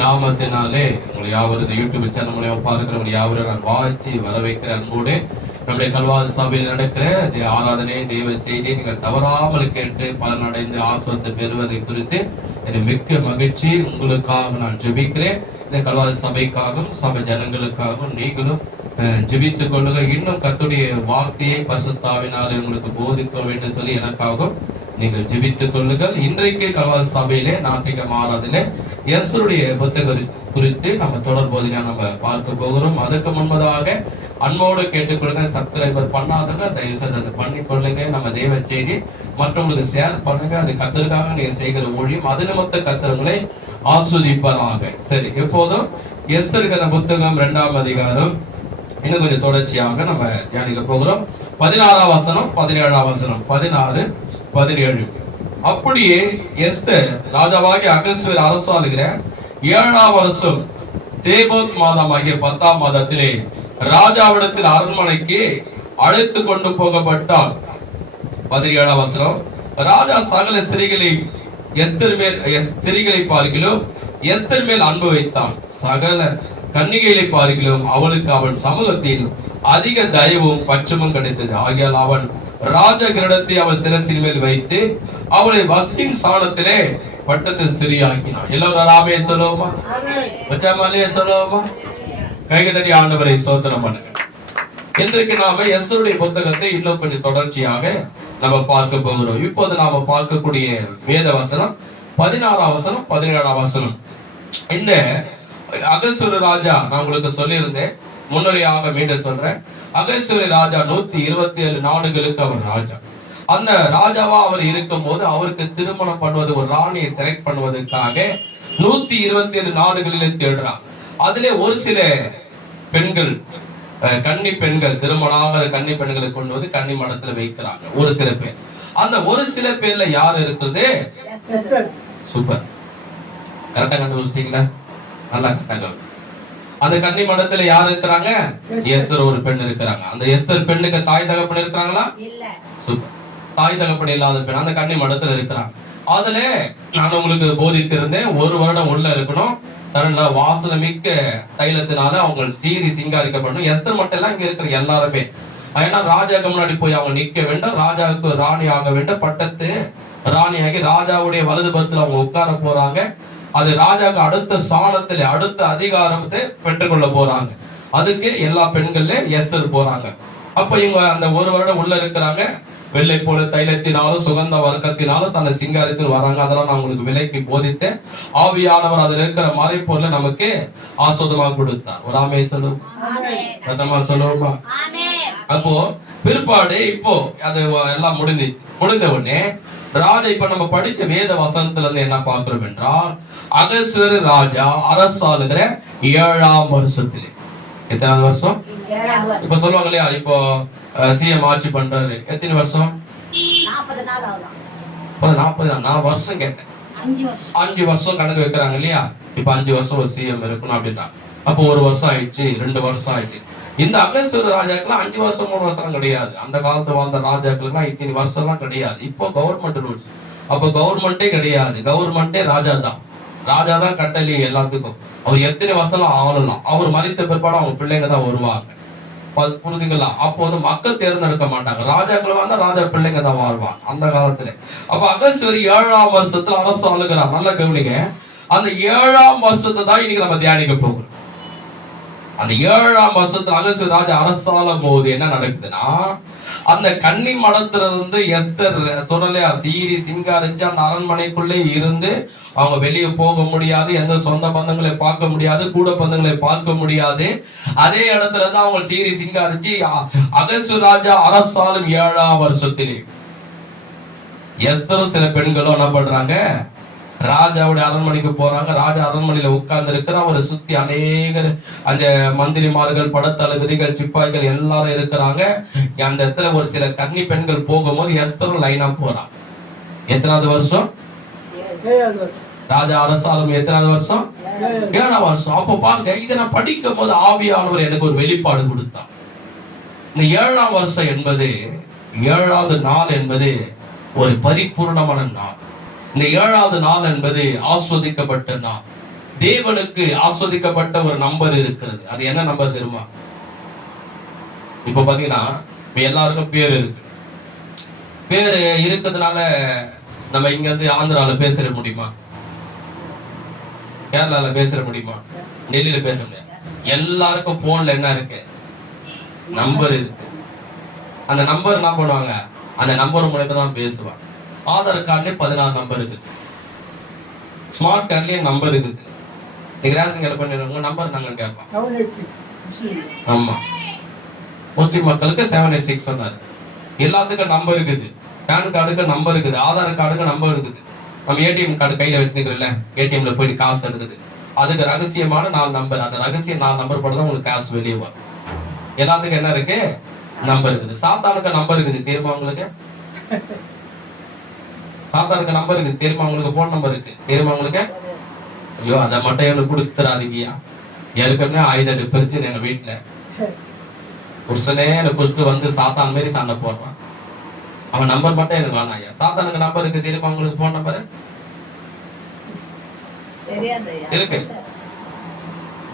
நாமத்தினாலே உங்களை யாவரும் இந்த யூடியூப் சேனல் மூலியமா பார்க்கிறவங்க யாவரும் நான் வாழ்த்தி வரவேற்கிற அன்போடு நம்முடைய கல்வாரி சபையில் நடக்கிற ஆராதனை தெய்வ செய்தியை நீங்கள் தவறாமல் கேட்டு பலனடைந்து ஆசீர்வாதத்தை பெறுவதை குறித்து எனக்கு மிக்க மகிழ்ச்சி. உங்களுக்காக நான் ஜெபிக்கிறேன். இந்த கல்வாரி சபைக்காகவும் சபை ஜனங்களுக்காகவும் நீங்களும் ஜெபித்துக் கொள்ளுங்க. இன்னும் கர்த்தருடைய வார்த்தையை பரிசுத்தாவினாலே உங்களுக்கு போதிக்க வேண்டும் சொல்லி எனக்காகவும் நீங்கள் ஜெபித்துக் கொள்ளுங்கள். இன்றைக்கு கல்வாரி சபையிலே நாட்டிக ஆராதனை எஸ்தருடைய புத்தகம் குறித்து நம்ம தொடர் போதினா நம்ம பார்க்க போகிறோம். அதுக்கு முன்பதாக அன்போடு கேட்டுக்கொள்ளுங்க. சப்ஸ்கிரைபர் பண்ணாதவங்க தயவு செய்து அதை பண்ணி கொள்ளுங்க. நம்ம தெய்வ செய்தி மற்றவங்களுக்கு ஷேர் பண்ணுங்க. அது கர்த்தருக்காக நீங்க செய்கிற ஊழியம் அது நிமித்த கர்த்தர்களை ஆஸ்வதிப்பதாக. சரி, எப்போதும் எஸ்தருக்கிற புத்தகம் 2ஆம் அதிகாரம் இன்னும் கொஞ்சம் தொடர்ச்சியாக நம்ம தியானிக்க போகிறோம். 16ஆம் வசனம் 17ஆம் வசனம் 16 17. அப்படியே எஸ்தர் ராஜாவாகிய அகஸ்வேர் அரசாளுகிற 7ஆம் வருஷம் தேபோத் மாதம் ஆகிய 10ஆம் மாதத்திலே ராஜாவிடத்தில் அரண்மனைக்கு அழைத்து கொண்டு போகப்பட்டார். 17ஆம் வசனம். ராஜா சகல சிறைகளை சிறைகளை பார்க்கிலும் எஸ்தர் மேல் அன்பு வைத்தான். சகல கன்னிகைகளை பார்க்கிலும் அவளுக்கு அவன் சமூகத்தில் அதிக தயவும் பட்சமும் கிடைத்தது. ஆகியால் அவன் ராஜ கிரீடத்தை அவள் சிரசின் மேல் வைத்து அவளை வஸ்தின் சாணத்திலே பட்டத்தை சிறியாக்கினான். எல்லோரும் ஆமே சொல்லுவோமா? பச்சாமலே சொல்லுவோமா? கைகதடி ஆண்டவரை சோதனம் பண்ணுங்க. இன்றைக்கு நாம எஸ்தருடைய புத்தகத்தை இன்னும் கொஞ்சம் தொடர்ச்சியாக நம்ம பார்க்க போகிறோம். இப்போது நாம பார்க்கக்கூடிய வேத வசனம் 16ஆம் வசனம் 17ஆம் வசனம். இந்த அகஸ்வேரு ராஜா நான் உங்களுக்கு சொல்லியிருந்தேன், முன்னுரையாக மீண்டும் சொல்றேன். அகஸ்வேரு ராஜா 127 நாடுகளுக்கு அவர் ராஜா. அந்த ராஜாவா அவர் இருக்கும் போது அவருக்கு திருமணம் பண்ணுவது, ஒரு ராணியை செலக்ட் பண்ணுவதற்காக 127 நாடுகளிலே தேடுறாங்க. அதிலே ஒரு சில பெண்கள், கன்னி பெண்கள், திருமணாக கன்னி பெண்களை கொண்டு வந்து கன்னி மடத்துல வைக்கிறாங்க ஒரு சில பேர். அந்த ஒரு சில பேர்ல யார் இருக்குது? சூப்பர், கரெக்டா கண்டுபிடிச்சிட்டீங்களா? நல்லா கரெக்டா. அந்த கன்னி மடத்துல யார் இருக்கிறாங்க? எஸ்தர் ஒரு பெண் இருக்கிறாங்க. அந்த எஸ்தர் பெண்ணுக்கு தாய் தகப்பன் இருக்கிறாங்களா? சூப்பர், தாய் தகப்பன் இல்லாத பெண் அந்த கன்னி மடத்துல இருக்கிறாங்க. அதுல நான் உங்களுக்கு போதித்திருந்தேன், 1 வருடம் உள்ள இருக்கணும், தன்னோட வாசனை மிக்க தைலத்தினால அவங்க சீறி சிங்காரிக்கப்படணும். எஸ்தர் மட்டும் எல்லாம் இங்க இருக்கிற எல்லாருமே, ஏன்னா ராஜாவுக்கு முன்னாடி போய் அவங்க நிக்க வேண்டும், ராஜாவுக்கு ராணி ஆக வேண்டும், பட்டத்து ராணியாகி ராஜாவுடைய வலது பக்கத்துல அவங்க உட்கார போறாங்க. அது ராஜாவுக்கு அடுத்த சாணத்துல அடுத்த அதிகாரத்தை பெற்றுக்கொள்ள போறாங்க. அதுக்கு எல்லா பெண்கள்ல எஸ்தர் போறாங்க. அப்ப இவங்க அந்த 1 வருடம் உள்ள இருக்கிறாங்க. வெள்ளை போல தைலத்தினாலும் சுகந்த வர்க்கத்தினாலும் தன்னை சிங்காரத்தில் வராங்க. அதெல்லாம் நான் உங்களுக்கு விலைக்கு போதித்தேன். ஆவியானவர் அதுல இருக்கிற மறைப்பொருளை நமக்கு ஆஸ்வாதமாக கொடுத்தார். ஒரு ஆமே சொல்லுவோம், சொல்லுவோமா? அப்போ பிற்பாடு இப்போ அது எல்லாம் முடிந்த உடனே ராஜா, இப்ப நம்ம படிச்ச வேத வசனத்துல இருந்து என்ன பார்க்கிறோம் என்றால், அகஸ்வேரு ராஜா அரசாளுகிற 7ஆம் வருஷத்திலே, எத்தனாவது வருஷம்? இப்ப சொல்லுவாங்க இல்லையா, இப்போ சிஎம் ஆட்சி பண்றாரு, எத்தனை வருஷம்? 40 நான் வருஷம் கேட்டேன். 5 வருஷம் கணக்கு வைக்கிறாங்க இல்லையா? இப்ப 5 வருஷம் ஒரு சிஎம் இருக்கணும் அப்படின்னா, அப்போ 1 வருஷம் ஆயிடுச்சு, 2 வருஷம் ஆயிடுச்சு. இந்த அகஸ்வேரு ராஜாக்கெல்லாம் 5 வருஷம் 3 வருஷம் கிடையாது. அந்த காலத்து வாழ்ந்த ராஜாக்களுக்கு இத்தனை வருஷம் எல்லாம் கிடையாது. இப்போ கவர்மெண்ட் ரூல்ஸ், அப்போ கவர்மெண்டே கிடையாது. கவர்மெண்டே ராஜா தான் கட்டளை எல்லாத்துக்கும். அவர் எத்தனை வருஷம் ஆளலாம். அவர் மறித்த பிற்பாடு அவங்க பிள்ளைங்க தான் வருவாங்க. புரிதுங்களா? அப்போது மக்கள் தேர்ந்தெடுக்க மாட்டாங்க. ராஜாக்கள் வந்தா ராஜா பிள்ளைங்க தான் வாழ்வாங்க அந்த காலத்துல. அப்ப அகஸ்வேரு 7ஆம் வருஷத்துல அரசு ஆளுகிறார். நல்லா கவனிங்க. அந்த 7ஆம் வருஷத்தை தான் இன்னைக்கு நம்ம தியானிக்க போகிறோம். அந்த 7ஆம் வருஷத்துல அகஸ்வேரு ராஜா அரசாளும் போது என்ன நடக்குதுன்னா, அந்த கன்னி மடத்துல இருந்து எஸ்தர் சொல்லலையா, சீரி சிங்காரிச்சு அந்த அரண்மனைக்குள்ளே இருந்து அவங்க வெளியே போக முடியாது, எந்த சொந்த பந்தங்களை பார்க்க முடியாது, கூட பந்தங்களை பார்க்க முடியாது. அதே இடத்துல இருந்து அவங்க சீரி சிங்காரிச்சு அகஸ்வேரு ராஜா அரசாளும் 7ஆம் வருஷத்திலே எஸ்தரும் சில பெண்களும் என்ன பண்றாங்க, ராஜாவுடைய அரண்மனைக்கு போறாங்க. ராஜா அரண்மனையில உட்கார்ந்து இருக்கிற அவரை சுத்தி அநேகர் அந்த மந்திரிமார்கள், படத்தளபதிகள், சிப்பாய்கள் எல்லாரும் இருக்கிறாங்க. அந்த இடத்துல ஒரு சில கன்னி பெண்கள் போகும்போது எஸ்தரும் லைனா போறாங்க. எத்தனாவது வருஷம்? ராஜா அரசாலும் எத்தனாவது வருஷம்? 7ஆம் வருஷம். அப்ப பாருங்க, இதை நான் படிக்கும் போது ஆவியானவர் எனக்கு ஒரு வெளிப்பாடு கொடுத்தார். இந்த 7ஆம் வருஷம் என்பது, 7வது நாள் என்பது ஒரு பரிபூர்ணமான நாள். இந்த 7வது நாள் என்பது ஆஸ்வதிக்கப்பட்ட நாள். தேவனுக்கு ஆஸ்வதிக்கப்பட்ட ஒரு நம்பர் இருக்கிறது. அது என்ன நம்பர் தெரியுமா? இப்ப பாத்தீங்கன்னா எல்லாருக்கும் பேர் இருக்கு. பேர் இருக்கிறதுனால நம்ம இங்க வந்து ஆந்திரால பேச முடியுமா? கேரளால பேச முடியுமா? டெல்லியில பேச முடியாது. எல்லாருக்கும் போன்ல என்ன இருக்கு? நம்பர் இருக்கு. அந்த நம்பர் என்ன பண்ணுவாங்க? அந்த நம்பர் மூலமா தான் பேசுவாங்க. ஆதார் கார்டுல 16 நம்பர் இருக்கு. ஸ்மார்ட் கார்டுலயும் நம்பர் இருக்குது. நீங்க ரேஷன் கார்டு பண்ணிடுவாங்க, நம்பர் நாங்க கேட்போம். 786. ஆமா, முஸ்லிம் மக்களுக்கு 786 சொன்னாரு. எல்லாத்துக்கும் நம்பர் இருக்குது. பேன் கார்டுக்கு நம்பர் இருக்குது, ஆதார் கார்டுக்கு நம்பர் இருக்குது. நம்ம ஏடிஎம் கார்டு கையில வச்சுக்கிறோம்ல, ஏடிஎம்ல போயிட்டு காசு எடுக்குது, அதுக்கு ரகசியமான 4 நம்பர். அந்த ரகசிய 4 நம்பர் போட்டு தான் உங்களுக்கு காசு வெளியே வரும். எல்லாத்துக்கும் என்ன இருக்கு? நம்பர் இருக்குது. சாத்தானுக்கு நம்பர் இருக்குது, தெரியுமா உங்களுக்கு? சாத்தானுக்கு நம்பர் இருக்குது, தெரியுமா உங்களுக்கு? போன் நம்பர் இருக்கு, தெரியுமா உங்களுக்கு? ஐயோ, அதை மட்டும் எனக்கு கொடுத்துறாதீங்கயா. ஏற்கனவே ஆயுத பிரச்சனை எங்க வீட்டுல. புருஷனே எனக்கு குஸ்து வந்து சாத்தான் மாரி சண்டை போடுறான். அவன் நம்பர் மட்டும் எனக்கு வேணாம் ஐயா. சாத்தானுக்கு நம்பர் இருக்கு, தெரியுமா உங்களுக்கு? போன் நம்பர் இருக்கு,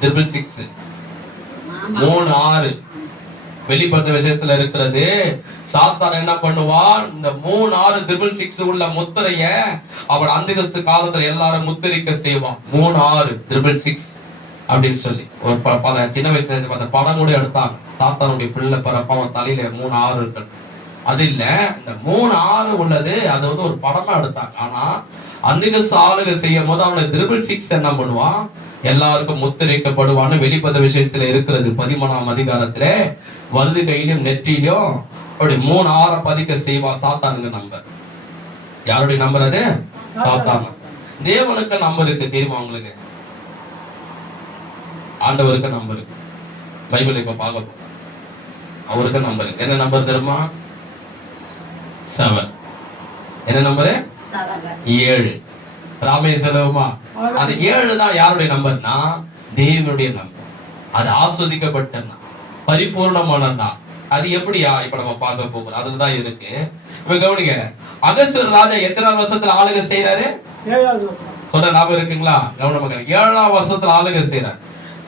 666 36. வெளிப்படுத்த விஷயத்துல இருக்கிறது. சாத்தான் என்ன பண்ணுவான்? இந்த 3666 உள்ள முத்திரைய அவன் அந்திகஸ்து காலத்துல எல்லாரும் முத்திரிக்க செய்வான். 3666 அப்படின்னு சொல்லி ஒரு சின்ன வயசுல அந்த படம் கூட எடுத்தாங்க. சாத்தானுடைய பிள்ளை பரப்பாவன் தலையில 36 இருக்கு. அது இல்ல, இந்த 36 உள்ளது அது வந்து ஒரு படமா எடுத்தாங்க. ஆனா அந்திகஸ்து ஆளுகை செய்யும் போது அவனை 666 என்ன பண்ணுவான்? எல்லாருக்கும் முத்திரைக்கப்படுவான்னு வெளிப்பத விஷயத்துல இருக்கிறது. 13ஆம் அதிகாரத்துல வலது கையிலும் நெற்றியிலும் அப்படி 36 பதிக்க செய்வான். சாத்தானுங்க நம்பர். யாருடைய நம்பர் அது? சாத்தான. தேவனுக்கு நம்பர் இருக்கு, தெரியுமா உங்களுக்கு? ஆண்டவருக்கு நம்பர் இருக்கு. பைபிள் இப்ப பார்க்க போறோம். அவருக்கு நம்பர் இருக்கு. என்ன நம்பர் தெரியுமா? 7. என்ன நம்பரு? 7. ராமே செலவுமா. அது 7 தான் யாருடைய நம்பர்னா? தேவனுடைய நம்பர். அது ஆஸ்வதிக்கப்பட்ட பரிபூர்ணமான. அது எப்படியா? இப்ப நம்ம பார்க்க போகிறோம். அதுதான் இருக்கு. இப்ப கவனிங்க, அகஸ்வர ராஜா எத்தனாவது வருஷத்துல ஆளுகை செய்யறாரு? 7வது வருஷம். சொல்ற ஞாபகம் இருக்குங்களா? கவனமா 7ஆம் வருஷத்துல ஆளுகை செய்யறாரு.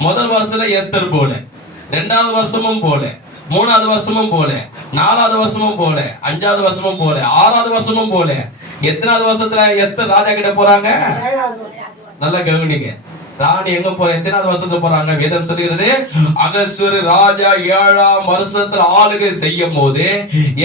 முதல் வருஷத்துல எஸ்தர் போல, 2வது வருஷமும் போல, 3வது வருஷமும் போல, 4வது வருஷமும் போல, 5வது வருஷமும் போல, 6வது வருஷமும் போல. எத்தனாவது வருஷத்துல எஸ்தர் ராஜா கிட்ட போறாங்க? நல்லா கவனிங்க. ராணி எங்க போற? எத்தனாவது வருஷத்துக்கு போறாங்க? வேதம் சொல்லுகிறது, அகஸ்வர ராஜா 7ஆம் வருஷத்துல ஆளுகை செய்யும் போது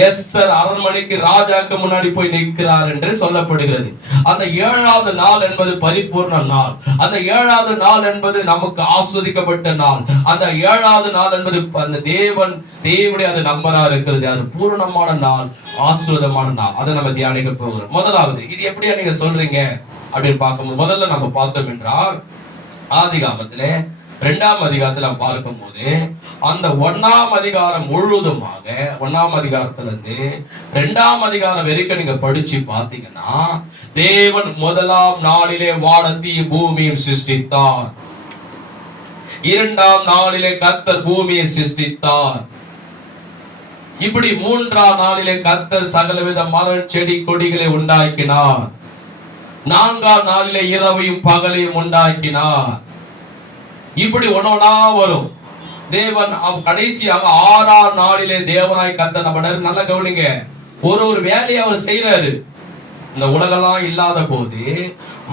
எஸ்தர் அரண்மனைக்கு ராஜாக்கு முன்னாடி போய் நிற்கிறார் என்று சொல்லப்படுகிறது. அந்த 7வது நாள் என்பது பரிபூர்ண நாள். அந்த 7வது நாள் என்பது நமக்கு ஆஸ்வதிக்கப்பட்ட நாள். அந்த 7வது நாள் என்பது அந்த தேவனுடைய அது நம்பரா இருக்கிறது. அது பூரணமான நாள், ஆஸ்வதமான நாள். அதை நம்ம தியானிக்க போகிறோம். முதலாவது, இது எப்படியா நீங்க சொல்றீங்க அப்படின்னு பார்க்கும்போது, முதல்ல நம்ம பார்த்தோம் என்றால் ஆதிகாமத்திலே 2ஆம் அதிகாரத்தில் நாம் பார்க்கும் போது அந்த 1ஆம் அதிகாரம் முழுவதுமாக 1ஆம் அதிகாரத்திலிருந்து 2ஆம் அதிகாரம் வரைக்கும் நீங்க படிச்சு பார்த்தீங்கன்னா, தேவன் முதலாம் நாளிலே வானத்தையும் பூமியும் சிருஷ்டித்தார். 2ஆம் நாளிலே கர்த்தர் பூமியை சிருஷ்டித்தார். இப்படி 3ஆம் நாளிலே கர்த்தர் சகலவித மரம் செடி கொடிகளை உண்டாக்கினார். 4ஆம் நாளிலே இரவையும் பகலையும் உண்டாக்கினார். இப்படி ஒன்னொன்னா வரும். தேவன் கடைசியாக 6ஆம் நாளிலே தேவனாய் கர்த்தர் நம்ம நல்லா கவனிங்க, ஒரு வேலையை அவர் செய்யறாரு. இந்த உலகெல்லாம் இல்லாத போது,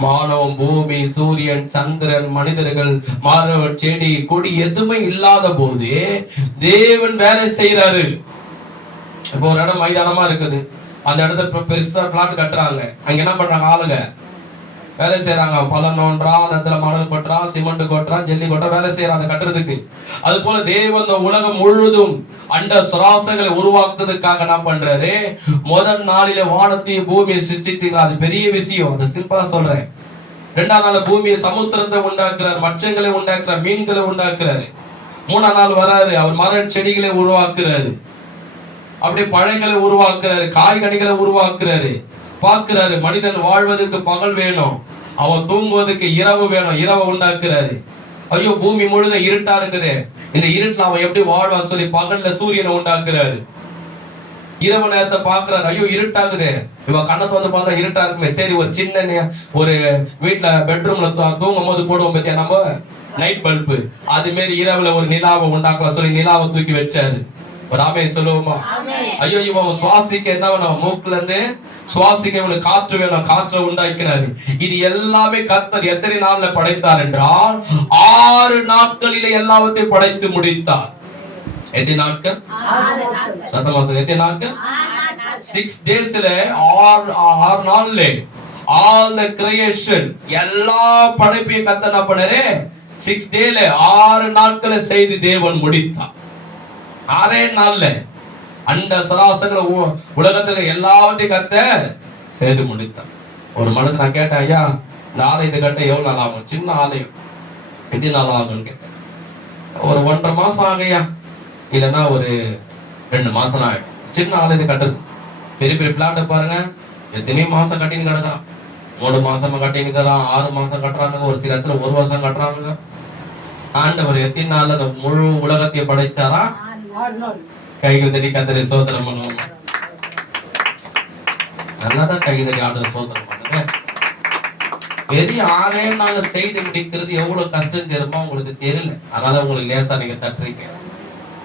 மானவம், பூமி, சூரியன், சந்திரன், மனிதர்கள், மரம், செடி கொடி எதுவுமே இல்லாத போது தேவன் வேலை செய்யறாரு. இப்போ ஒரு இடம் மைதானமா இருக்குது, அந்த இடத்துல பெருசா பிளாட் கட்டுறாங்க. அங்க என்ன பண்றாங்க? ஆளுங்க வேலை செய்யறாங்க. பழம் நோன்றான், அந்த இடத்துல மணல் கொட்டுறான், சிமெண்ட் கொட்டுறான், ஜல்லி கொட்டுறான், வேலை செய்யறாங்க கட்டுறதுக்கு. அது போல தேவன் உலகம் முழுவதும் அண்ட சராசங்களை உருவாக்குறதுக்காக என்ன பண்றாரு? முதல் நாளில வானத்தையும் பூமியை சிருஷ்டித்தீங்களா? அது பெரிய விஷயம், அது சிம்பிளா சொல்றேன். 2ஆம் நாள் பூமியை சமுத்திரத்தை உண்டாக்குறாரு, மச்சங்களை உண்டாக்குறாரு, மீன்களை உண்டாக்குறாரு. 3ஆம் நாள் வராரு, அவர் மர செடிகளை உருவாக்குறாரு, அப்படியே பழங்களை உருவாக்குறாரு, காய்கனிகளை உருவாக்குறாரு, பார்க்கிறாரு. மனிதன் வாழ்வதற்கு பகல் வேணும், அவன் தூங்குவதற்கு இரவு வேணும், இரவை உண்டாக்குறாரு. ஐயோ, பூமி முழுவதும் இருட்டா இருக்குது, இந்த இருட்டுல அவன் எப்படி வாழ்வா சொல்லி பகல்ல சூரியனை உண்டாக்குறாரு. இரவு நேரத்தை பாக்குறாரு, ஐயோ இருட்டாகுது, இவன் கண்ணத்தை வந்து பார்த்தா இருட்டா இருக்குமே, சரி ஒரு சின்ன ஒரு வீட்டுல பெட்ரூம்ல தூங்கும் போது போடுவோம் பத்தியா நம்ம நைட் பல்பு, அது மாரி இரவுல ஒரு நிலாவை உண்டாக்கலாம் சொல்லி நிலாவை தூக்கி வச்சாரு. ஒரு ஆமே சொல்லுவோமா? ஐயோ இவன் சுவாசிக்க என்ன வேணும், மூக்குல இருந்து சுவாசிக்க இவனுக்கு காற்று வேணும், காற்றை உண்டாக்கிறாரு. இது எல்லாமே கர்த்தர் எத்தனை நாள்ல படைத்தார் என்றால் 6 நாட்களிலே எல்லாவற்றையும் படைத்து முடித்தார். எத்தனை நாட்கள்? சத்தமா சொல்லுங்க, எத்தனை நாட்கள்? 6 daysல 6 நாள்ல all the creation எல்லா படைப்பையும் கர்த்தர் என்ன பண்ணாரு? 6 dayல 6 நாட்களை செய்து தேவன் முடித்தார். 6 நாள்ல அண்ட சராசர உலகத்துல எல்லாவற்றையும் கர்த்தர் செய்து முடித்தார். ஒரு மனுஷன் நான் கேட்டேன், ஐயா இந்த ஆலயத்தை கட்ட எவ்வளவு நாள் ஆகும்? சின்ன ஆலயம் எத்தனை நாள் ஆகும்னு கேட்டேன். ஒரு 1.5 மாசம் ஆகையா, இல்லைன்னா ஒரு 2 மாசம் ஆகும். சின்ன ஆலயத்தை கட்டுறது. பெரிய பெரிய பிளாட்டை பாருங்க, எத்தனை மாசம் கட்டின்னு கிடக்குறான். 3 மாசமா கட்டினுக்கிறான், 6 மாசம் கட்டுறானுங்க, ஒரு சில இடத்துல 1 வருஷம் கட்டுறானுங்க. ஆண்டவர் எத்தனை நாள் அந்த முழு உலகத்தையும் படைச்சாரா? கைகள் தட்டி கர்த்தரை சோதனம் பண்ணுவோம். நல்லாதான் கைகள் தட்டி ஆண்டவர் சோதனம் பண்ணுங்க. பெரிய 6 நாள் செய்து முடிக்கிறது எவ்வளவு கஷ்டம் தெரியுமா? உங்களுக்கு தெரியல, அதனால உங்களுக்கு லேசா நீங்க தட்டுறீங்க.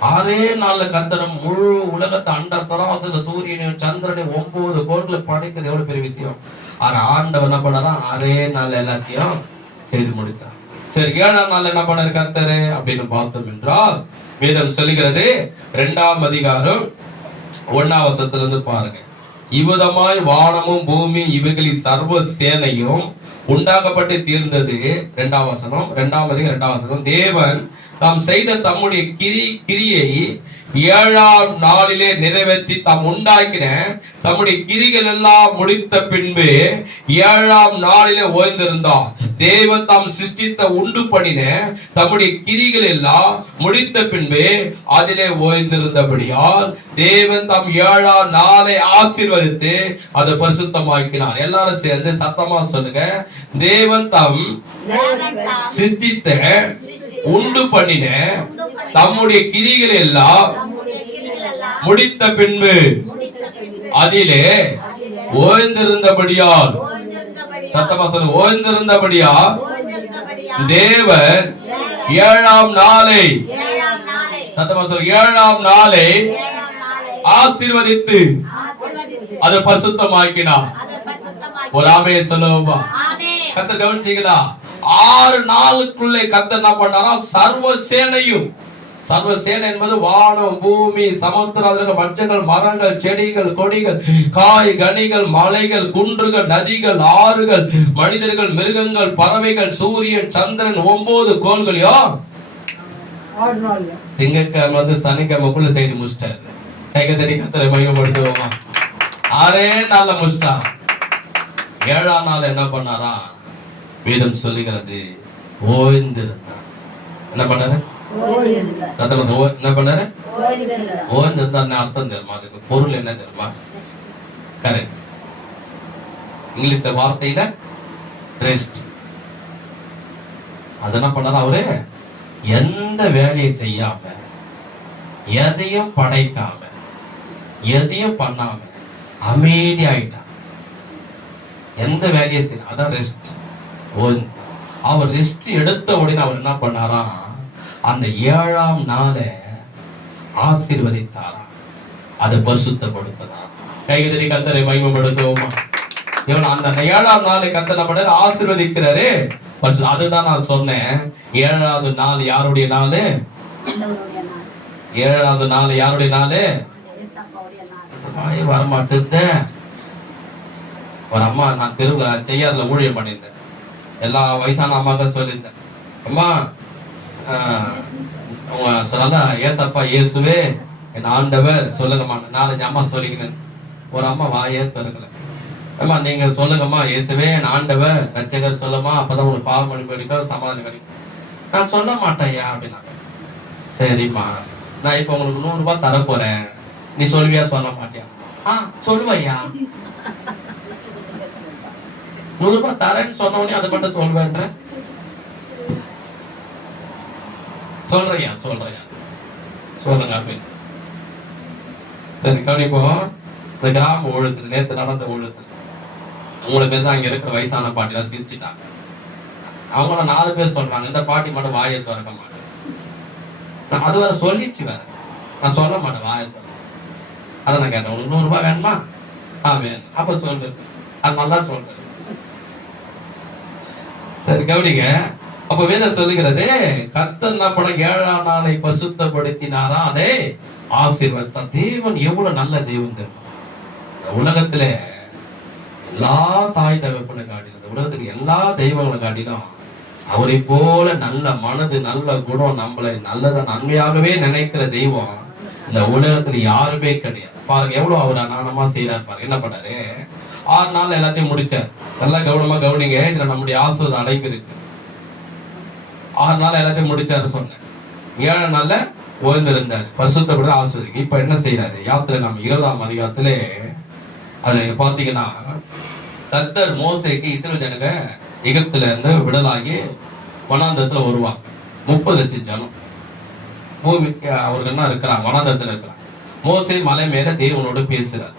6 நாள்ல கர்த்தர் முழு உலகத்தை அண்ட சராசர சூரியனையும் சந்திரனையும் 9 கோள்களை படைக்கிறது எவ்வளவு பெரிய விஷயம். ஆனா ஆண்டவர் என்ன பண்ணாரா? 6 நாள் எல்லாத்தையும் செய்து முடிச்சார். சரி, 7ஆம் நாள் என்ன பண்ணாரு கர்த்தர் அப்படின்னு பார்த்தோம் என்றால், வேதம் சொல்லுகிறது 2ஆம் அதிகாரம் 1ஆம் வசனத்திலிருந்து பாருங்க. இவ்விதமாய் வானமும் பூமி இவைகளின் சர்வ சேனையும் உண்டாக்கப்பட்டு தீர்ந்தது. 2ஆம் வசனம், 2ஆம் அதிகாரம் 2ஆம் வசனம். தேவன் தாம் செய்த தம்முடைய கிரியை 7ஆம் நாளிலே நிறைவேற்றி தாம் உண்டாக்கின தம்முடைய கிரிகள் எல்லாம் முடித்த பின்பு 7ஆம் நாளிலே ஓய்ந்திருந்தார். தேவன் தாம் சிருஷ்டித்த உண்டு பண்ணின தம்முடைய கிரிகள் எல்லாம் முடித்த பின்பு அதிலே ஓய்ந்திருந்தபடியால் தேவன் தாம் 7ஆம் நாளை ஆசீர்வதித்து அதை பரிசுத்தமாக்கினார். எல்லாரும் சேர்ந்து சத்தமா சொல்லுங்க, தேவன் தாம் சிருஷ்டித்த உண்டு பண்ணின தம்முடைய கிரிகள் எல்லாம் முடித்த பின்பு அதிலே ஓய்ந்திருந்தபடியால், சத்தமா சொல்லு, ஓய்ந்திருந்தபடியால் தேவன் 7ஆம் நாளை, சத்தமா சொல்லு, 7ஆம் நாளை ஆசீர்வதித்து அதை பரிசுத்தமாக்கினார். ஒரு ஆமென் சொல்லுவோமா? கர்த்தர் கவனிச்சீங்களா? 6 நாளுக்குள்ளே கர்த்தர் என்ன பண்ணாரா? சர்வ சேனையும், சர்வ சேனை என்பது வானம் பூமி சமுத்திரம் மச்சங்கள் மரங்கள் செடிகள் கொடிகள் காய் கனிகள் மலைகள் குன்றுகள் நதிகள் ஆறுகள் மனிதர்கள் மிருகங்கள் பறவைகள் சூரியன் சந்திரன் 9 கோள்களையும் திங்கட்கிழமை வந்து சனிக்கிழமைக்குள்ள செய்து முடிச்சிட்டாரு. கைகத்தடி கர்த்தரை மையப்படுத்துவோமா? 6 நாள்ல முடிச்சிட்டார். 7ஆம் நாள் என்ன பண்ணாரா? வேதம் சொல்லுகிறது ஓய்ந்திருந்தார். என்ன பண்ணாரு? சத்தமா என்ன பண்ணாரு? ஓய்ந்திருந்தார். அர்த்தம் தெரியுமா? அதுக்கு பொருள் என்ன தெரியுமா? கரெக்ட். இங்கிலீஷ்ல வார்த்தையில ரெஸ்ட். அது என்ன பண்ணாரு? அவரு எந்த வேலையும் செய்யாம, எதையும் படைக்காம, எதையும் பண்ணாம அமைதி ஆயிட்டார். எந்த வேலையை செய்ய, அதான் ரெஸ்ட். அவர் ரெஸ்ட் எடுத்த உடனே அவர் என்ன பண்ணாரா? அந்த 7ஆம் நாளை ஆசீர்வதித்தாரா, அதை பரிசுத்தப்படுத்தினார். கைதறி கர்த்தரை மகிமைப்படுத்துவோமா? அந்த 7ஆம் நாளை கர்த்தர் நம்ம ஆசீர்வதிக்கிறாரு. அதுதான் நான் சொன்னேன். 7ஆவது நாள் யாருடைய நாள்? 7ஆவது நாள் யாருடைய நாள்? வரமாட்டு. ஒரு அம்மா, நான் தெருவில் செய்யாதுல ஊழியம் பண்ணியிருந்தேன். எல்லா வயசான அம்மாக்க சொல்லியிருந்தேன், அம்மா அவங்க சொன்னா ஏசப்பா இயேசுவே என் ஆண்டவர் சொல்லுங்கம்மா. 4-5 அம்மா சொல்லிக்கினேன். ஒரு அம்மா வாயே திறக்கல. அம்மா நீங்க சொல்லுங்கம்மா, இயேசுவே என் ஆண்டவர் ரட்சகர் சொல்லுமா, அப்பதான் உங்களுக்கு பாவ மன்னிப்பு கிடைக்கும், சமாதானம் கிடைக்கும். நான் சொல்ல மாட்டேன்யா அப்படின்னா. சரிம்மா, நான் இப்ப உங்களுக்கு 100 ரூபாய் தர போறேன், நீ சொல்லுவியா சொல்ல மாட்டியா? சொல்லுவையா. 100 ரூபாய் தரேன்னு சொன்ன உடனே அதை மட்டும் சொல்வேன்ற. சொல்றியா? சொல்லுங்க அப்படின்னு. சரி கவனிப்போம். இந்த கிராம ஊழத்துல நேத்து நடந்த ஊழத்துல 3 பேர் தான் அங்க இருக்கிற வயசான பாட்டிலாம் சிரிச்சுட்டாங்க. அவங்கள 4 பேர் சொல்றாங்க, இந்த பாட்டி மட்டும் வாயை திறக்க மாட்டேன். நான் அது வேற சொல்லிச்சு வேற, நான் சொல்ல மாட்டேன் வாயை திறக்க. அதை நான் கேட்டேன், உனக்கு 100 ரூபாய் வேணுமா? வேணும். அப்ப சொல்லு, அது நல்லா சொல்றேன். சரி கவனிங்க. அப்ப வேதம் சொல்லுகிறது, கர்த்தர் என்ன பண்ண 7ஆம் நாளை பரிசுத்தப்படுத்தினாரா, அதே ஆசீர்வதித்தார். தேவன் எவ்வளவு நல்ல தேவன் தெரியுமா? உலகத்துல எல்லா தாய் தகப்பனை காட்டிலும், உலகத்துக்கு எல்லா தெய்வங்களை காட்டிலும் அவரை போல நல்ல மனது, நல்ல குணம், நம்மளை நல்லத நன்மையாகவே நினைக்கிற தெய்வம் இந்த உலகத்துல யாருமே கிடையாது. பாருங்க எவ்வளவு அவர் நானமா செய்யறாரு பாருங்க. என்ன பண்ணாரு? 6 நாள் எல்லாத்தையும் முடிச்சார். நல்லா கவனமா கவனிங்க, இதுல நம்முடைய ஆசீர்வாதம் அடைப்பு இருக்கு. 6 நாள் எல்லாத்தையும் முடிச்சாரு சொன்னேன். 7ஆம் நாள்ல ஓய்ந்திருந்தாரு, பரிசுத்தப்பட ஆசீர்வதிக்கு. இப்ப என்ன செய்யறாரு? யாத்திரை நம்ம 20ஆம் அதிகாரத்திலே அதுல பாத்தீங்கன்னா, கர்த்தர் மோசேக்கு இஸ்ரவேல் ஜனங்க எகிப்துல இருந்து விடலாகி வனாந்தரத்துல வருவாங்க. 30 லட்சம் ஜனம் பூமிக்கு அவர்கள் என்ன இருக்கிறாங்க, வனாந்தரத்துல இருக்கிறாங்க. மோசே மலை மேல தேவனோடு பேசுறார்.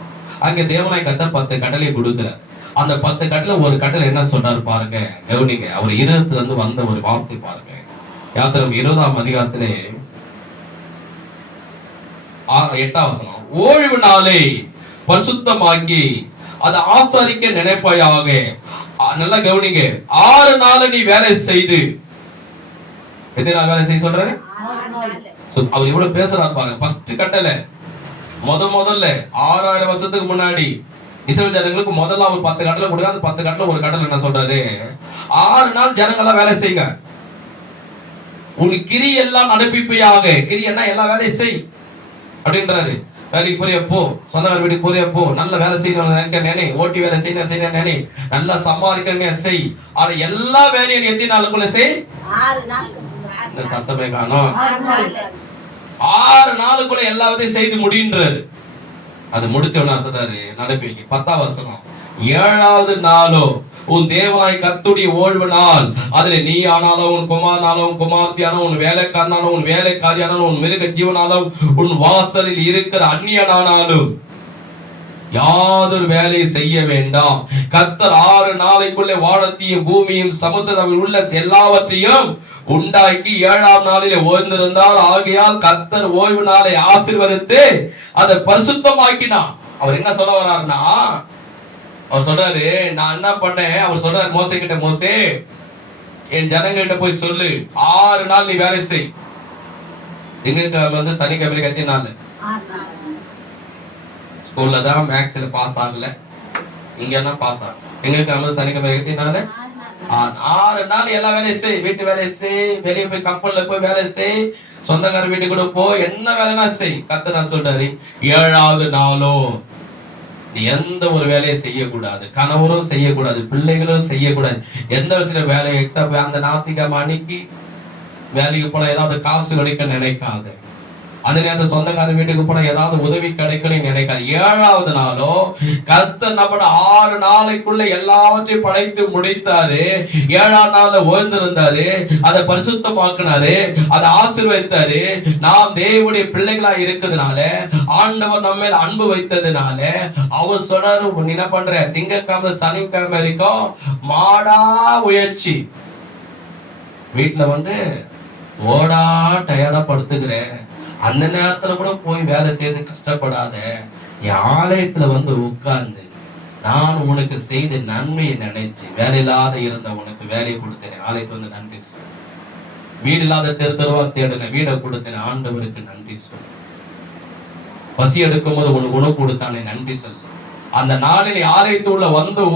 அங்க தேவனாய் கர்த்தர் 10 கட்டளை கொடுக்கிறார். அந்த 10 கட்டளை ஒரு கட்டளை என்ன சொல்றாரு பாருங்க, கவனிங்க. அவர் இருதயத்துல இருந்து வந்த ஒரு வார்த்தை பாருங்க. யாத்திரை 20ஆம் அதிகாரத்திலே 8ஆம் வசனம், ஓய்வு நாளை பரிசுத்தமாக்கி அதை ஆசாரிக்க நினைப்பாயாக. நல்லா கவனிங்க, 6 நாள் நீ வேலை செய்து. எத்தனை நாள் வேலை செய்ய சொல்றாரு? அவர் இவ்வளவு பேசுறாரு பாருங்க. ஃபர்ஸ்ட் கட்டளை முதல்ல 6000 வருஷத்துக்கு முன்னாடி இஸ்ரவேல் ஜனங்களுக்கு முதல்ல அவர் 10 கட்டளை கொடுக்க. அந்த 10 கட்டளை ஒரு கட்டளை என்ன சொல்றாரு? 6 நாள் ஜனங்கள்லாம் வேலை செய்யுங்க, உங்களுக்கு கிரி எல்லாம் நடப்பிப்பையாக. கிரி என்ன? எல்லா வேலையும் செய் அப்படின்றாரு. வேலைக்கு போறியா போ, சொந்தக்கார வீட்டுக்கு போறியா போ, நல்ல வேலை செய்யணும் நினைக்க நினை, ஓட்டி வேலை செய்யணும் நினை, நல்லா சம்பாதிக்கணும் செய். ஆனா எல்லா வேலையும் நீ எத்தனை நாளுக்குள்ள செய்? 6 நாள். இந்த சத்தமே காணோம். 6 நாளுக்குள்ள எல்லாத்தையும் செய்து முடின்றாரு. அது முடிச்சவனா சொல்றாரு நடப்பீங்க. 10ஆம் வசனம், 7ஆவது நாளோ உன் தேவனாய் கர்த்தருடைய ஓய்வு நாள். அதுல நீ ஆனாலும், உன் குமாரனாலும், குமார்த்தி ஆனாலும், உன் வேலைக்காரனாலும், உன் வேலைக்காரியானாலும், உன் மிருக ஜீவனாலும், உன் வாசலில் இருக்கிற அந்நியனானாலும் யாதொரு வேலையை செய்ய வேண்டாம். கர்த்தர் 6 நாளைக்குள்ளே வானத்தையும் பூமியும் சமுத்திரத்தில் உள்ள எல்லாவற்றையும் உண்டாக்கி 7ஆம் நாளிலே ஓய்ந்திருந்தார். ஆகையால் கர்த்தர் ஓய்வு நாளை ஆசீர்வதித்து அதை பரிசுத்தமாக்கினார். அவர் என்ன சொல்ல வர்றாருன்னா, அவர் சொல்றாரு, நான் என்ன பண்ணேன்? அவர் சொல்றாரு மோசே கிட்ட, மோசே என் ஜனங்கிட்ட போய் சொல்லு, 6 நாள் நீ வேலை செய். திங்கட்கிழமை சனிக்கிழமை கத்தி நாள். ஸ்கூல்ல தான் மேக்ஸ்ல பாஸ் ஆகல, இங்க என்ன பாஸ் ஆகும். திங்கட்கிழமை சனிக்கிழமை கத்தி நாள். 6 நாள் எல்லா வேலையும் செய். வீட்டு வேலையை செய், வெளியே போய் கம்பெனில போய் வேலை செய், சொந்தக்கார வீட்டுக்கு கூட போ, என்ன வேலைனா செய். கர்த்தர் சொல்றாரு 7ஆவது நாளோ நீ எந்த ஒரு வேலையை செய்யக்கூடாது, கணவரும் செய்யக்கூடாது, பிள்ளைகளும் செய்யக்கூடாது. எந்த விஷய வேலையை எக்ஸ்ட்ரா போய் அந்த ஞாயிற்றுக்கிழமை அன்னைக்கு வேலைக்கு போனா ஏதாவது காசு கிடைக்க நினைக்காது. அந்த நேரத்தில் சொந்தக்கார வீட்டுக்கு போனா ஏதாவது உதவி கிடைக்கணும் நினைக்காது. 7ஆவது நாளோ கர்த்தர் நம்ம 6 நாளைக்குள்ள எல்லாவற்றையும் படைத்து முடித்தாரு. 7ஆம் நாள்ல ஓய்ந்திருந்தாரு, அதை பரிசுத்தமாக்குனாரு, அதை ஆசீர்வதித்தாரு. நாம் தேவனுடைய பிள்ளைகளா இருக்கிறதுனால, ஆண்டவர் நம்ம மேல அன்பு வைத்ததுனால அவர் சொல்றாரு, என்ன பண்ற? திங்கட்கிழமை சனிக்கிழமை வரைக்கும் மாடா முயற்சி. வீட்டுல ஓடா டயர்டா படுத்துக்கிறேன், அந்த நேரத்துல கூட போய் வேலை செய்து கஷ்டப்படாத. என் ஆலயத்துல உட்கார்ந்து நான் உனக்கு செய்த நன்மையை நினைச்சு, வேலை இல்லாத இருந்த உனக்கு வேலையை கொடுத்தேன், ஆலயத்துல நன்றி சொல். வீடு இல்லாத தெருவா தேடின வீடை கொடுத்தேன், ஆண்டவருக்கு நன்றி சொல். பசி எடுக்கும் போது உனக்கு உணவு கொடுத்தானே, நன்றி சொல். அந்த நாளில் ஆலயத்துள்ள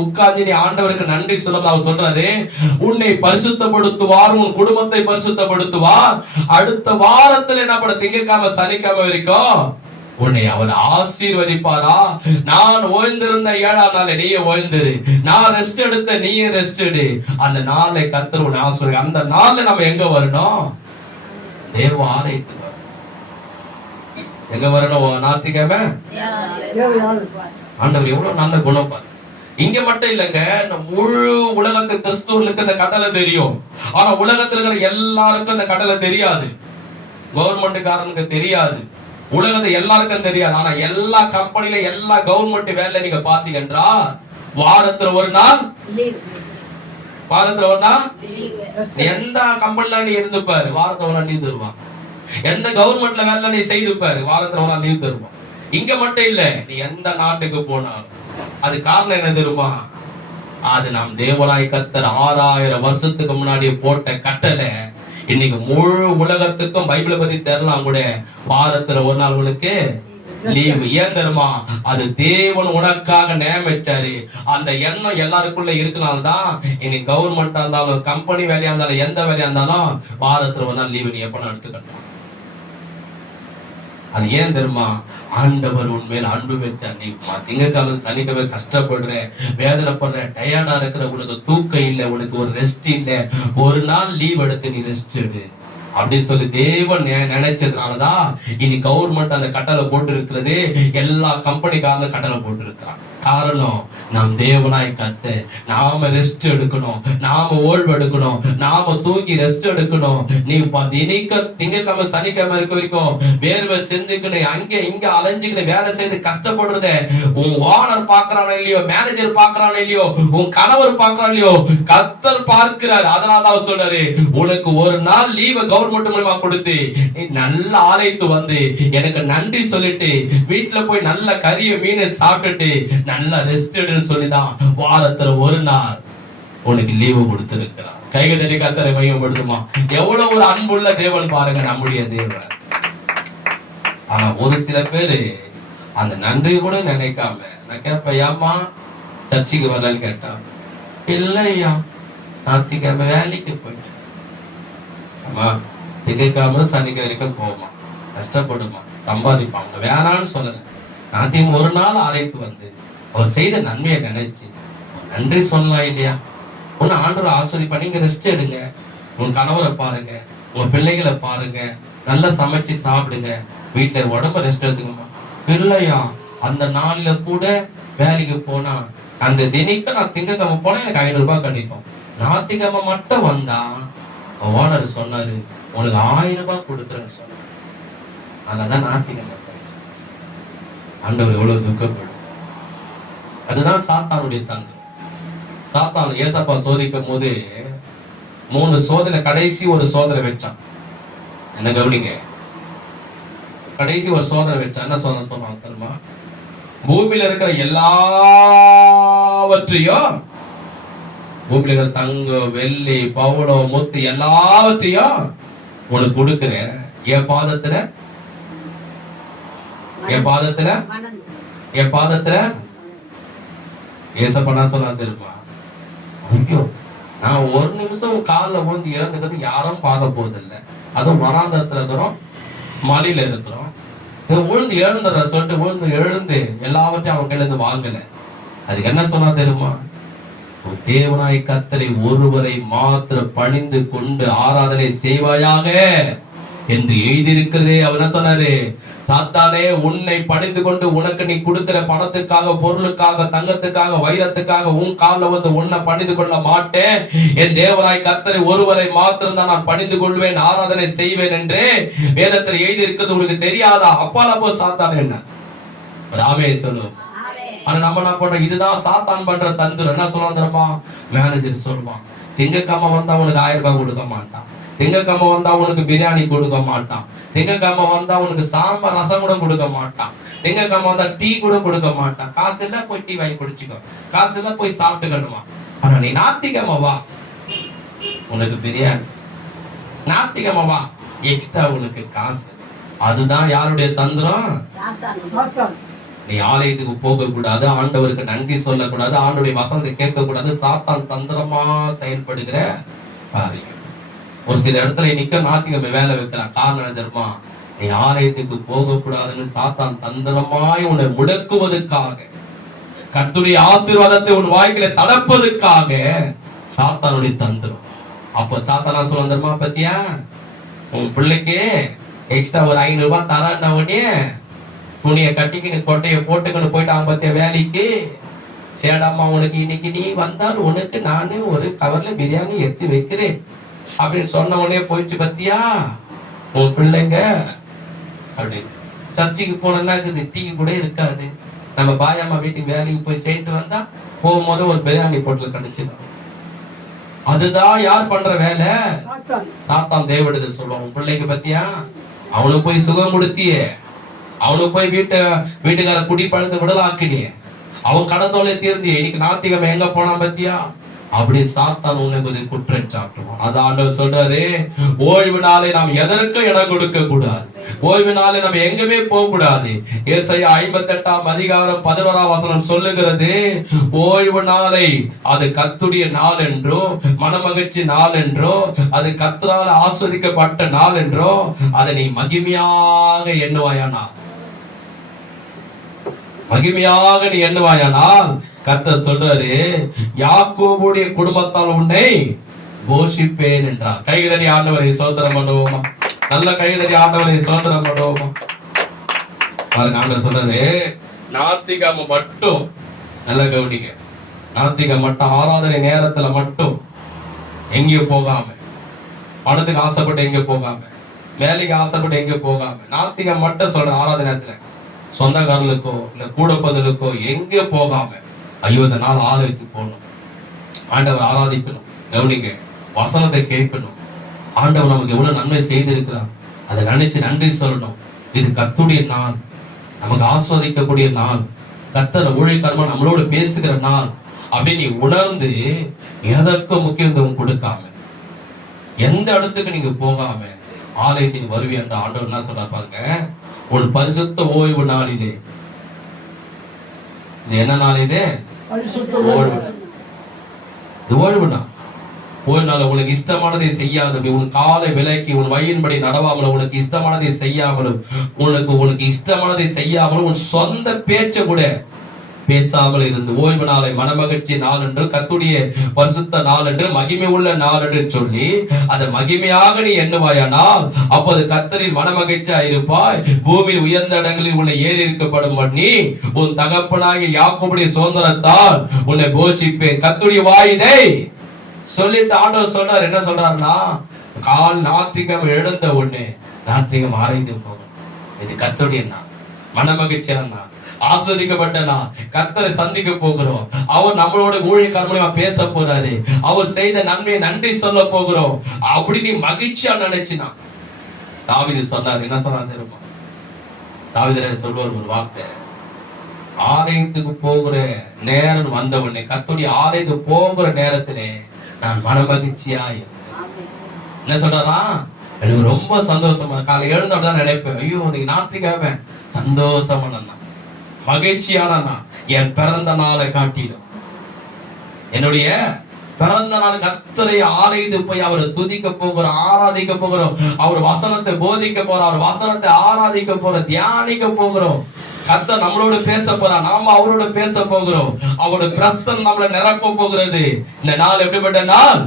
உட்கார்ந்து நீ ஆண்டவருக்கு நன்றி சொல்ல. அவர் சொல்றாரு, உன்னை பரிசுத்தப்படுத்துவார், உன் குடும்பத்தை பரிசுத்தப்படுத்துவார். அடுத்த வாரத்துல என்ன பண்ண? திங்கட்கிழமை சனிக்கிழமை வரைக்கும் உன்னை அவர் ஆசீர்வதிப்பாரா. நான் ஓய்ந்திருந்த 7ஆம் நாளை நீயே ஓய்ந்திரு, நான் ரெஸ்ட் எடுத்த நீயே ரெஸ்ட் எடு. அந்த நாளை கர்த்தர் உன்னை ஆசீர்வதி. அந்த நாள்ல நம்ம எங்க வரணும்? தேவ ஆலயத்துக்கு வரணும். எங்க வரணும்? ஞாயிற்றுக்கிழமை. ஆண்டவர் எவ்வளவு நல்ல குணம் பாரு. இங்க மட்டும் இல்லைங்க, முழு உலகத்து கிறிஸ்துவர்களுக்கு இந்த கடலை தெரியும். ஆனா உலகத்துல இருக்கிற எல்லாருக்கும் இந்த கடலை தெரியாது. கவர்மெண்ட்காரனுக்கு தெரியாது, உலகத்தை எல்லாருக்கும் தெரியாது. ஆனா எல்லா கம்பெனில எல்லா கவர்மெண்ட் வேலை நீங்க பாத்தீங்கன்னா வாரத்துல ஒரு நாள், வாரத்துல ஒரு நாள் எந்த கம்பெனில நீ இருந்து பாரு, வாரத்துல ஒரு நாள் லீவ் தருவான். எந்த கவர்மெண்ட்ல வேலை நீ செய்து பாரு, வாரத்துல ஒரு நாள் லீவ் தருவான். இங்க மட்டும் இல்ல, நீ எந்த நாட்டுக்கு போனாலும். அது காரணம் என்ன தெரியுமா? அது நாம் தேவனாய் கர்த்தர் 6000 வருஷத்துக்கு முன்னாடி போட்ட கட்டளை. இன்னைக்கு முழு உலகத்துக்கும் பைபிளை பத்தி தெரியலாம் கூட, வாரத்துல ஒரு நாள் உனக்கு லீவு. ஏன் தெரியுமா? அது தேவன் உனக்காக நியமிச்சாரு. அந்த எண்ணம் எல்லாருக்குள்ள இருக்கனால்தான் இன்னைக்கு கவர்மெண்டா இருந்தாலும், கம்பெனி வேலையா இருந்தாலும், எந்த வேலையா இருந்தாலும் வாரத்துல ஒரு நாள் லீவு நீ எப்ப எடுத்துக்கணும். அது ஏன் தெரியுமா? ஆண்டவர் உண்மையில அன்பு வச்சா. நீ திங்கக்கிழமை சனிக்கிழமை கஷ்டப்படுற, வேதனைப்படுற, டயர்டா இருக்கிற, உனக்கு தூக்கம் இல்லை, உனக்கு ஒரு ரெஸ்ட் இல்லை, ஒரு நாள் லீவ் எடுத்து நீ ரெஸ்ட் எடு அப்படின்னு சொல்லி தேவன் நினைச்சதுனாலதான் இனி கவர்மெண்ட் அந்த கட்டளை போட்டு இருக்கிறது. எல்லா கம்பெனிக்காரங்களும் கட்டளை போட்டு இருக்கிறான். காரணம், நாம் தேவனாய் கர்த்தர், நாம ரெஸ்ட் எடுக்கணும், நாம ஓய்வு எடுக்கணும், நாம தூங்கி ரெஸ்ட் எடுக்கணும். நீ திங்கக்கிழமை சனிக்கிழமை இருக்க வரைக்கும் வேர்வை சிந்துக்கணும், அங்க இங்க அலைஞ்சுக்கணும், வேலை செய்து கஷ்டப்படுறத உன் ஓனர் பாக்குறானோ இல்லையோ, மேனேஜர் பாக்குறானோ இல்லையோ, உன் கணவர் பாக்குறானோ இல்லையோ, கர்த்தர் பார்க்கிறார். அதனாலதான் சொல்றாரு, உனக்கு ஒரு நாள் லீவை கவர்மெண்ட் மூலமா கொடுத்து நீ நல்ல ஆலயத்து வந்து எனக்கு நன்றி சொல்லிட்டு வீட்டுல போய் நல்ல கறிய மீனை சாப்பிட்டுட்டு நல்ல ரெஸ்ட் எடுன்னு சொல்லிதான் வாரத்துல ஒரு நாள் உனக்கு லீவு கொடுத்திருக்கிறார். கைகள் தட்டி கர்த்தரை மையப்படுத்துமா? எவ்வளவு ஒரு அன்புள்ள தேவன் பாருங்க நம்முடைய தேவன். ஆனா ஒரு சில பேரு அந்த நன்றி கூட நினைக்காம, நான் கேட்பேன், ஏம்மா சர்ச்சைக்கு வரலன்னு கேட்டா, இல்லையா ஞாயிற்றுக்கிழமை வேலைக்கு போயிட்டேன். ஆமா, திங்கக்கிழமை சனிக்கிழமை வரைக்கும் போமா, கஷ்டப்படுமா, சம்பாதிப்பாங்க, வேணான்னு சொல்லல. ஞாயிற்று ஒரு நாள் அழைத்து வந்து அவர் செய்த நன்மையை நினைச்சு நன்றி சொல்லலாம் இல்லையா? உன்னை ஆண்டவர் ஆஸ்வதிப்பா. நீங்க ரெஸ்ட் எடுங்க, உன் கணவரை பாருங்க, உங்க பிள்ளைகளை பாருங்க, நல்லா சமைச்சு சாப்பிடுங்க, வீட்டுல உடம்ப ரெஸ்ட் எடுத்துக்கமா. இல்லையா அந்த நாளில கூட வேலைக்கு போனா, அந்த தினிக்கு நான் திங்கக்கிழமை போனா எனக்கு 500 ரூபாய் கிடைக்கும், ஞாயிற்றுக்கிழமை மட்டும் வந்தா ஓனர் சொன்னாரு உனக்கு 1000 ரூபாய் கொடுக்குறேன்னு சொன்னாரு. அதனாலதான் ஞாயிற்றுக்கிழமை ஆண்டவர் எவ்வளவு துக்கப்படும். அதுதான் சாத்தானுடைய தந்திரம். சாத்தான் ஏசப்பா சோதிக்கும் போது 3 சோதனை, கடைசி ஒரு சோதனை வச்சான். என்ன கவனிங்க, கடைசி ஒரு சோதனை வச்சான். என்ன சோதனை சொன்னான் தெரியுமா? பூமியில இருக்கிற எல்லாவற்றையும், பூமியில இருக்கிற தங்கம், வெள்ளி, பவளம், முத்து எல்லாவற்றையும் உனக்கு கொடுக்கிறேன், என் பாதத்துல, என் பாதத்துல, என் பாதத்துல. ஏசப்பா சொன்னா தெரியுமா? ஐயோ, நான் ஒரு நிமிஷம் காலில் வந்து இறந்துக்கிறது யாரும் பார்க்க போதில்லை. அதுவும் வனாந்தரத்துல இருக்கிறோம், மலையில இருக்கிறோம், விழுந்து எழுந்துற சொல்லிட்டு விழுந்து எழுந்து எல்லாவற்றையும் அவன் கையில இருந்து வாங்கல. அதுக்கு என்ன சொன்னா தெரியுமா? தேவனாய் கர்த்தரை ஒருவரை மாத்திர பணிந்து கொண்டு ஆராதனை செய்வாயாக என்று எழுதியிருக்கிறதே. அவர் என்ன சொன்னாரு? சாத்தானே, உன்னை பணிந்து கொண்டு உனக்கு நீ கொடுக்கிற பணத்துக்காக, பொருளுக்காக, தங்கத்துக்காக, வைரத்துக்காக உன் காலில் வந்து உன்னை பணிந்து கொள்ள மாட்டேன். என் தேவனாய் கர்த்தரை ஒருவரை மாத்திரம் தான் நான் பணிந்து கொள்வேன், ஆராதனை செய்வேன் என்று வேதத்தில் எழுதி இருக்கிறது உனக்கு தெரியாதா? அப்பால போ சாத்தானே. என்ன ராமே சொல்லு. ஆனா நம்ம என்ன பண்றோம்? இதுதான் சாத்தான் பண்ற தந்திரம். என்ன சொல்லுவான் தெரியுமா? மேனேஜர் சொல்லுவான், திங்கக்கிழமை வந்தா உனக்கு 1000 ரூபாய் கொடுக்க மாட்டான், திங்கக்கிழமை வந்தா உனக்கு பிரியாணி கொடுக்க மாட்டான், திங்கக்கிழமை வந்தா உனக்கு சாம்பார் ரசம் கூட கொடுக்க மாட்டான், திங்கக்கிழமை வந்தா டீ கூட கொடுக்க மாட்டான். காசு எல்லாம் போய் டீ வாங்கி குடிச்சுக்கோ, காசு எல்லாம் போய் சாப்பிட்டுக்கணுமா. ஆனா நீ ஞாயிற்றுக்கிழமை வா, உனக்கு பிரியாணி, ஞாயிற்றுக்கிழமை வா, எக்ஸ்ட்ரா உனக்கு காசு. அதுதான் யாருடைய தந்திரம்? நீ ஆலயத்துக்கு போக கூடாது, ஆண்டவருக்கு நன்றி சொல்லக்கூடாது, ஆண்டவருடைய வசனத்தை கேட்க கூடாது. சாத்தான் தந்திரமா செயல்படுகிற காரியம். ஒரு சில இடத்துல இன்னைக்கு ஞாயிற்றுக்கிழமை வேலை வைக்கலாம். காரணம் என்ன தெரியுமா? நீ ஆலயத்துக்கு போக கூடாதுன்னு சாத்தான் தந்திரமாய் உன்னை முடக்குவதற்காக, கர்த்தருடைய ஆசீர்வாதத்தை உன் வாழ்க்கையில தடுப்பதற்காக சாத்தானுடைய தந்திரம். அப்போ சாத்தானா சொல்ல தெரியுமா? பத்தியா, உன் பிள்ளைக்கு எக்ஸ்ட்ரா ஒரு 500 ரூபாய் தரான்னா உடனே துணியை கட்டிக்கின்னு கொட்டையை போட்டுக்கின்னு போயிட்டான் பத்தியா வேலைக்கு. சேடாமா, உனக்கு இன்னைக்கு நீ வந்தால் உனக்கு நானே ஒரு கவர்ல பிரியாணி எடுத்து வைக்கிறேன் அப்படின்னு சொன்ன உடனே போயிடுச்சு பத்தியா உன் பிள்ளைங்க அப்படின்னு. சர்ச்சுக்கு போனா இருக்குது, டீ கூட இருக்காது. நம்ம பாயம்மா வீட்டுக்கு வேலைக்கு போய் சேர்த்து வந்தா போகும்போது ஒரு பிரியாணி பொட்டல் கிடைச்சிடும். அதுதான் யார் பண்ற வேலை? சாத்தான் தேவடுது சொல்லுவோம். பிள்ளைக்கு பத்தியா, அவனுக்கு போய் சுகம் கொடுத்தியே, அவனுக்கு போய் வீட்டுக்கார குடி பழத்து விடலாக்கினியே, அவன் கடத்தோலை தீர்ந்தியே, இன்னைக்கு நாத்திகமை எங்க போனா பத்தியா? அப்படி சாத்தான் உனக்கு குற்றம் சாட்டுவான். அதான் ஆண்டவர் சொல்றாரு, ஓய்வு நாளை நாம் எதற்கும் இடம் கொடுக்க கூடாது. ஓய்வு நாளை நம்ம எங்குமே போக கூடாது. ஏசாயா 58:11 சொல்லுகிறது, ஓய்வு நாளை அது கர்த்தருடைய நாள் என்றோ, மனமகிழ்ச்சி நாள் என்றோ, அது கர்த்தரால் ஆஸ்வதிக்கப்பட்ட நாள் என்றோ அதை நீ மகிமையாக எண்ணுவாயானா, மகிமையாக நீ எண்ணுவாயானால், கர்த்தர் சொல்றாரு, யாக்கோபுடைய குடும்பத்தால் உன்னை போஷிப்பேன் என்றார். கைதடி ஆண்டவரை சோதரம் பண்ணுவோமா? நல்ல கைதடி ஆண்டவரை சோதரம் பண்ணுவோமா? பாருங்க, ஆண்டவர் சொல்றாரு, நாத்திகம மட்டும், நல்ல கவனிங்க, நாத்திகம் மட்டும் ஆராதனை நேரத்துல மட்டும் எங்கேயும் போகாம, பணத்துக்கு ஆசைப்பட்டு எங்க போகாம, வேலைக்கு ஆசைப்பட்டு எங்க போகாம, நாத்திகம் மட்டும் சொல்ற ஆராதனை நேரத்துல சொந்தக்காரர்களுக்கோ இல்ல கூட பதிலுக்கோ எங்க போகாம, ஐயோ இந்த நாள் ஆலயத்துக்கு போகணும், ஆண்டவர் ஆராதிக்கணும், கவனிங்க, வசனத்தை கேட்கணும், ஆண்டவர் நமக்கு எவ்வளவு நன்மை செய்திருக்கிறார் அதை நினைச்சு நன்றி சொல்லணும். இது கர்த்தருடைய நாள், நமக்கு ஆஸ்வதிக்கக்கூடிய நாள், கர்த்தர் ஊழியக்காரமா நம்மளோட பேசுகிற நாள் அப்படின்னு நீ உணர்ந்து எதற்கும் முக்கியத்துவம் கொடுக்காம, எந்த இடத்துக்கு நீங்க போகாம ஆலயத்துக்கு வருவி என்ற ஆண்டவர் என்ன சொல்ற பாருங்க, ஒரு பரிசுத்த ஓய்வு நாளிலே, இது என்ன நாள்? இது ஓய்வு நாள். ஓய்வு நாள் உனக்கு இஷ்டமானதை செய்யாத, உன் காலை விலக்கி உன் வழியின்படி நடவாமலும், உனக்கு இஷ்டமானதை செய்யாமலும், உனக்கு இஷ்டமானதை செய்யாமலும், உன் சொந்த பேச்ச கூட பேசாமல் இருந்து ஓய்வு நாளை மனமகிழ்ச்சி நாள் என்று, கர்த்தருடைய பரிசுத்த நாள் என்று, மகிமை உள்ள நாள் என்று சொல்லி அதை மகிமையாக நீ எண்ணுவாயானால், அப்போது கர்த்தரின் மனமகிழ்ச்சியா இருப்பாய். பூமியில் உயர்ந்த இடங்களில் உன்னை ஏறி இருக்கப்படும் பண்ணி உன் தகப்பனாகிய யாக்கோபுடைய சுதந்திரத்தால் உன்னை போஷிப்பேன். கர்த்தருடைய வாயிதை சொல்லிட்டு ஆண்டவர் சொல்றார். என்ன சொல்றாருன்னா, கால் நாத்திகம் எழுந்த உடனே நாத்திகம் ஆராய்ந்து போகும். இது கர்த்தருடைய நாள், மனமகிழ்ச்சியான நாள், ஆஸ்வதிக்கப்பட்ட நாள், கர்த்தரை சந்திக்க போகிறோம், அவர் நம்மளோட ஊழியக்காரர் மூலமா பேச போறாரு, அவர் செய்த நன்மையை நன்றி சொல்ல போகிறோம். அப்படி நீ மகிழ்ச்சியா நினைச்சினா, தாவீது சொன்னார். என்ன சொன்னார் தெரியுமா? தாவீது சொல்வார் ஒரு வார்த்தை, ஆலயத்துக்கு போகிற நேரம் வந்தவனே, கர்த்தருடைய ஆலயத்துக்கு போகிற நேரத்திலே நான் மனமகிழ்ச்சியா இருந்தேன். என்ன சொல்றாரா? எனக்கு ரொம்ப சந்தோஷமா, காலை எழுந்தோட நினைப்பேன், ஐயோ இன்னைக்கு ஞாயிற்றுக்கிழமை, சந்தோஷமான நாள், மகிழ்ச்சியான நாள், என் பிறந்த நாளை காட்டிடும், என்னுடைய பிறந்த நாள் கர்த்தரை ஆலயத்துக்கு போய் அவரை துதிக்க போகிறோம், ஆராதிக்க போகிறோம், அவர் வசனத்தை போதிக்க போறோம், அவர் வசனத்தை ஆராதிக்க போறோம், தியானிக்க போகிறோம். கர்த்தர் நம்மளோட பேச போறார், நாம அவரோட பேச போகிறோம், அவரோட பிரசன்னம் நம்மளை நிரப்ப போகிறது. இந்த நாள் எப்படிப்பட்ட நாள்?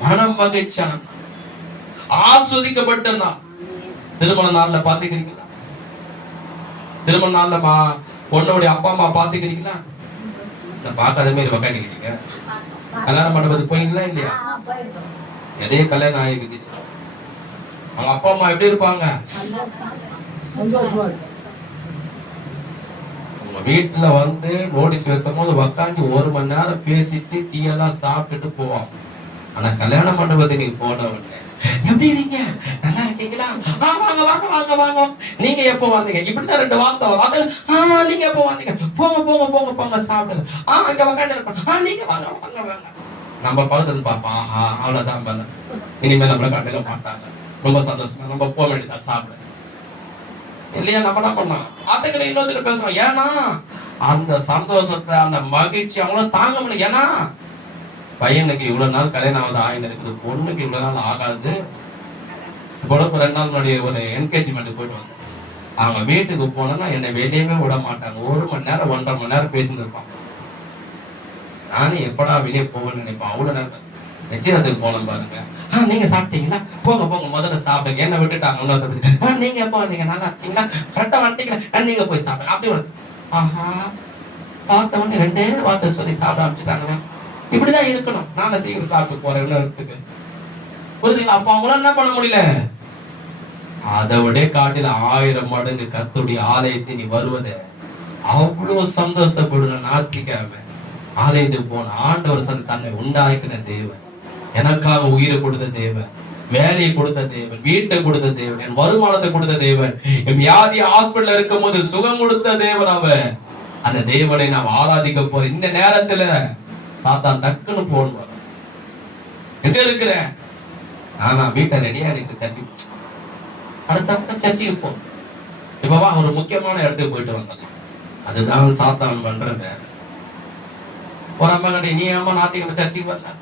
மனம் மகிழ்ச்சியான நாள், ஆஸ்வதிக்கப்பட்ட நாள். திருமண நாள்ல பாத்துக்கிறீங்களா? திருமண நாள்ல பொண்ணுடைய அப்பா அம்மா பாத்துக்கிறீங்களா? பார்க்காத மாதிரி உக்காந்துக்கிறீங்க. கல்யாணம் மண்டபத்துக்கு போயிங்களா இல்லையா? எதே கல்யாணம் ஆகிருக்குது, அவங்க அப்பா அம்மா எப்படி இருப்பாங்க? உங்க வீட்டுல வந்து நோட்டீஸ் வைக்கும் போது உக்காந்து 1 மணி நேரம் பேசிட்டு டீயெல்லாம் சாப்பிட்டுட்டு போவாங்க. ஆனா கல்யாண மண்டபத்துக்கு நீங்க போன உடனே, எப்படி இருக்கீங்க, நல்லா இருக்கீங்களா, வாங்க வாங்க வாங்க வாங்க, நீங்க எப்போ வந்தீங்க, இப்படிதான் 2 வார்த்தை வரும். நீங்க எப்போ வந்தீங்க, போங்க போங்க போங்க போங்க சாப்பிடுங்க, இங்க உக்காந்து இருப்போம், நீங்க வாங்க வாங்க வாங்க. நம்ம பக்கத்துல பார்ப்போம், ஆஹா அவ்வளவுதான் பண்ண, இனிமேல் நம்மள கண்டுக்க மாட்டாங்க, ரொம்ப சந்தோஷமா நம்ம போக வேண்டியதான் சாப்பிட இல்லையா? நம்ம என்ன பண்ணோம், அதுக்குள்ள இன்னொருத்தர் பேசுவோம். ஏன்னா அந்த சந்தோஷத்தை, அந்த மகிழ்ச்சி அவங்களும் தாங்க முடியல. ஏன்னா பையனுக்கு இவ்வளவு நாள் கல்யாணம் ஆகுது, ஆயிரம் இருக்குது, பொண்ணுக்கு இவ்வளவு நாள் ஆகாது. இப்போ 2 நாள் முன்னாடி ஒரு என்கேஜ்மெண்ட் போயிட்டு வந்தேன். அவங்க வீட்டுக்கு போனோன்னா என்னை வெளியவே விட மாட்டாங்க. 1 மணி நேரம் 1.5 மணி நேரம் பேசிட்டு இருப்பாங்க. நானும் எப்படா வெளியே போவேன்னு நினைப்பேன். அவ்வளவு நேரம் நிச்சயத்துக்கு போனோம் பாருங்க. நீங்க சாப்பிட்டீங்களா, போங்க போங்க முதல்ல சாப்பிடுங்க, என்ன விட்டுட்டாங்க. நீங்க எப்போ வந்தீங்க, நல்லா இருக்கீங்களா, கரெக்டா வந்துட்டீங்களா, நீங்க போய் சாப்பிடுங்க. அப்படி ஆஹா பார்த்த உடனே 2 வார்த்தை சொல்லி சாப்பிட ஆரம்பிச்சுட்டாங்களா. இப்படிதான் இருக்கணும். நாங்க சீக்கிரம் சாப்பிட்டு போறேன் இடத்துக்கு, புரியுதுங்களா? அப்ப அவங்களால என்ன பண்ண முடியல, அதை விட காட்டில 1000 மடங்கு கர்த்தருடைய ஆலயத்தை நீ வருவத அவ்வளவு சந்தோஷப்படுற. ஞாயிற்றுக்கிழமை ஆலயத்துக்கு போன ஆண்டவர் தன்னை உண்டாக்கின தேவன், எனக்காக உயிரை கொடுத்த தேவன், வேலையை கொடுத்த தேவன், வீட்டை கொடுத்த தேவன், என் வருமானத்தை கொடுத்த தேவன், என் வியாதி ஹாஸ்பிட்டல் இருக்கும் போது சுகம் கொடுத்த தேவன். அவன் அந்த தேவனை நாம் ஆராதிக்க போற இந்த நேரத்துல சாத்தான் டக்குன்னு போன் வரும். எங்க இருக்கிற? ஆனா வீட்டை ரெடியா இருக்கு, சர்ச்சுக்கு அடுத்த சர்ச்சுக்கு போ. இப்பவா ஒரு முக்கியமான இடத்துக்கு போயிட்டு வந்தலாம். அதுதான் சாத்தான் பண்றது. ஒரு அம்மா கிட்ட, நீ அம்மா ஞாயிற்றுக்கிழமை சர்ச்சுக்கு வரல?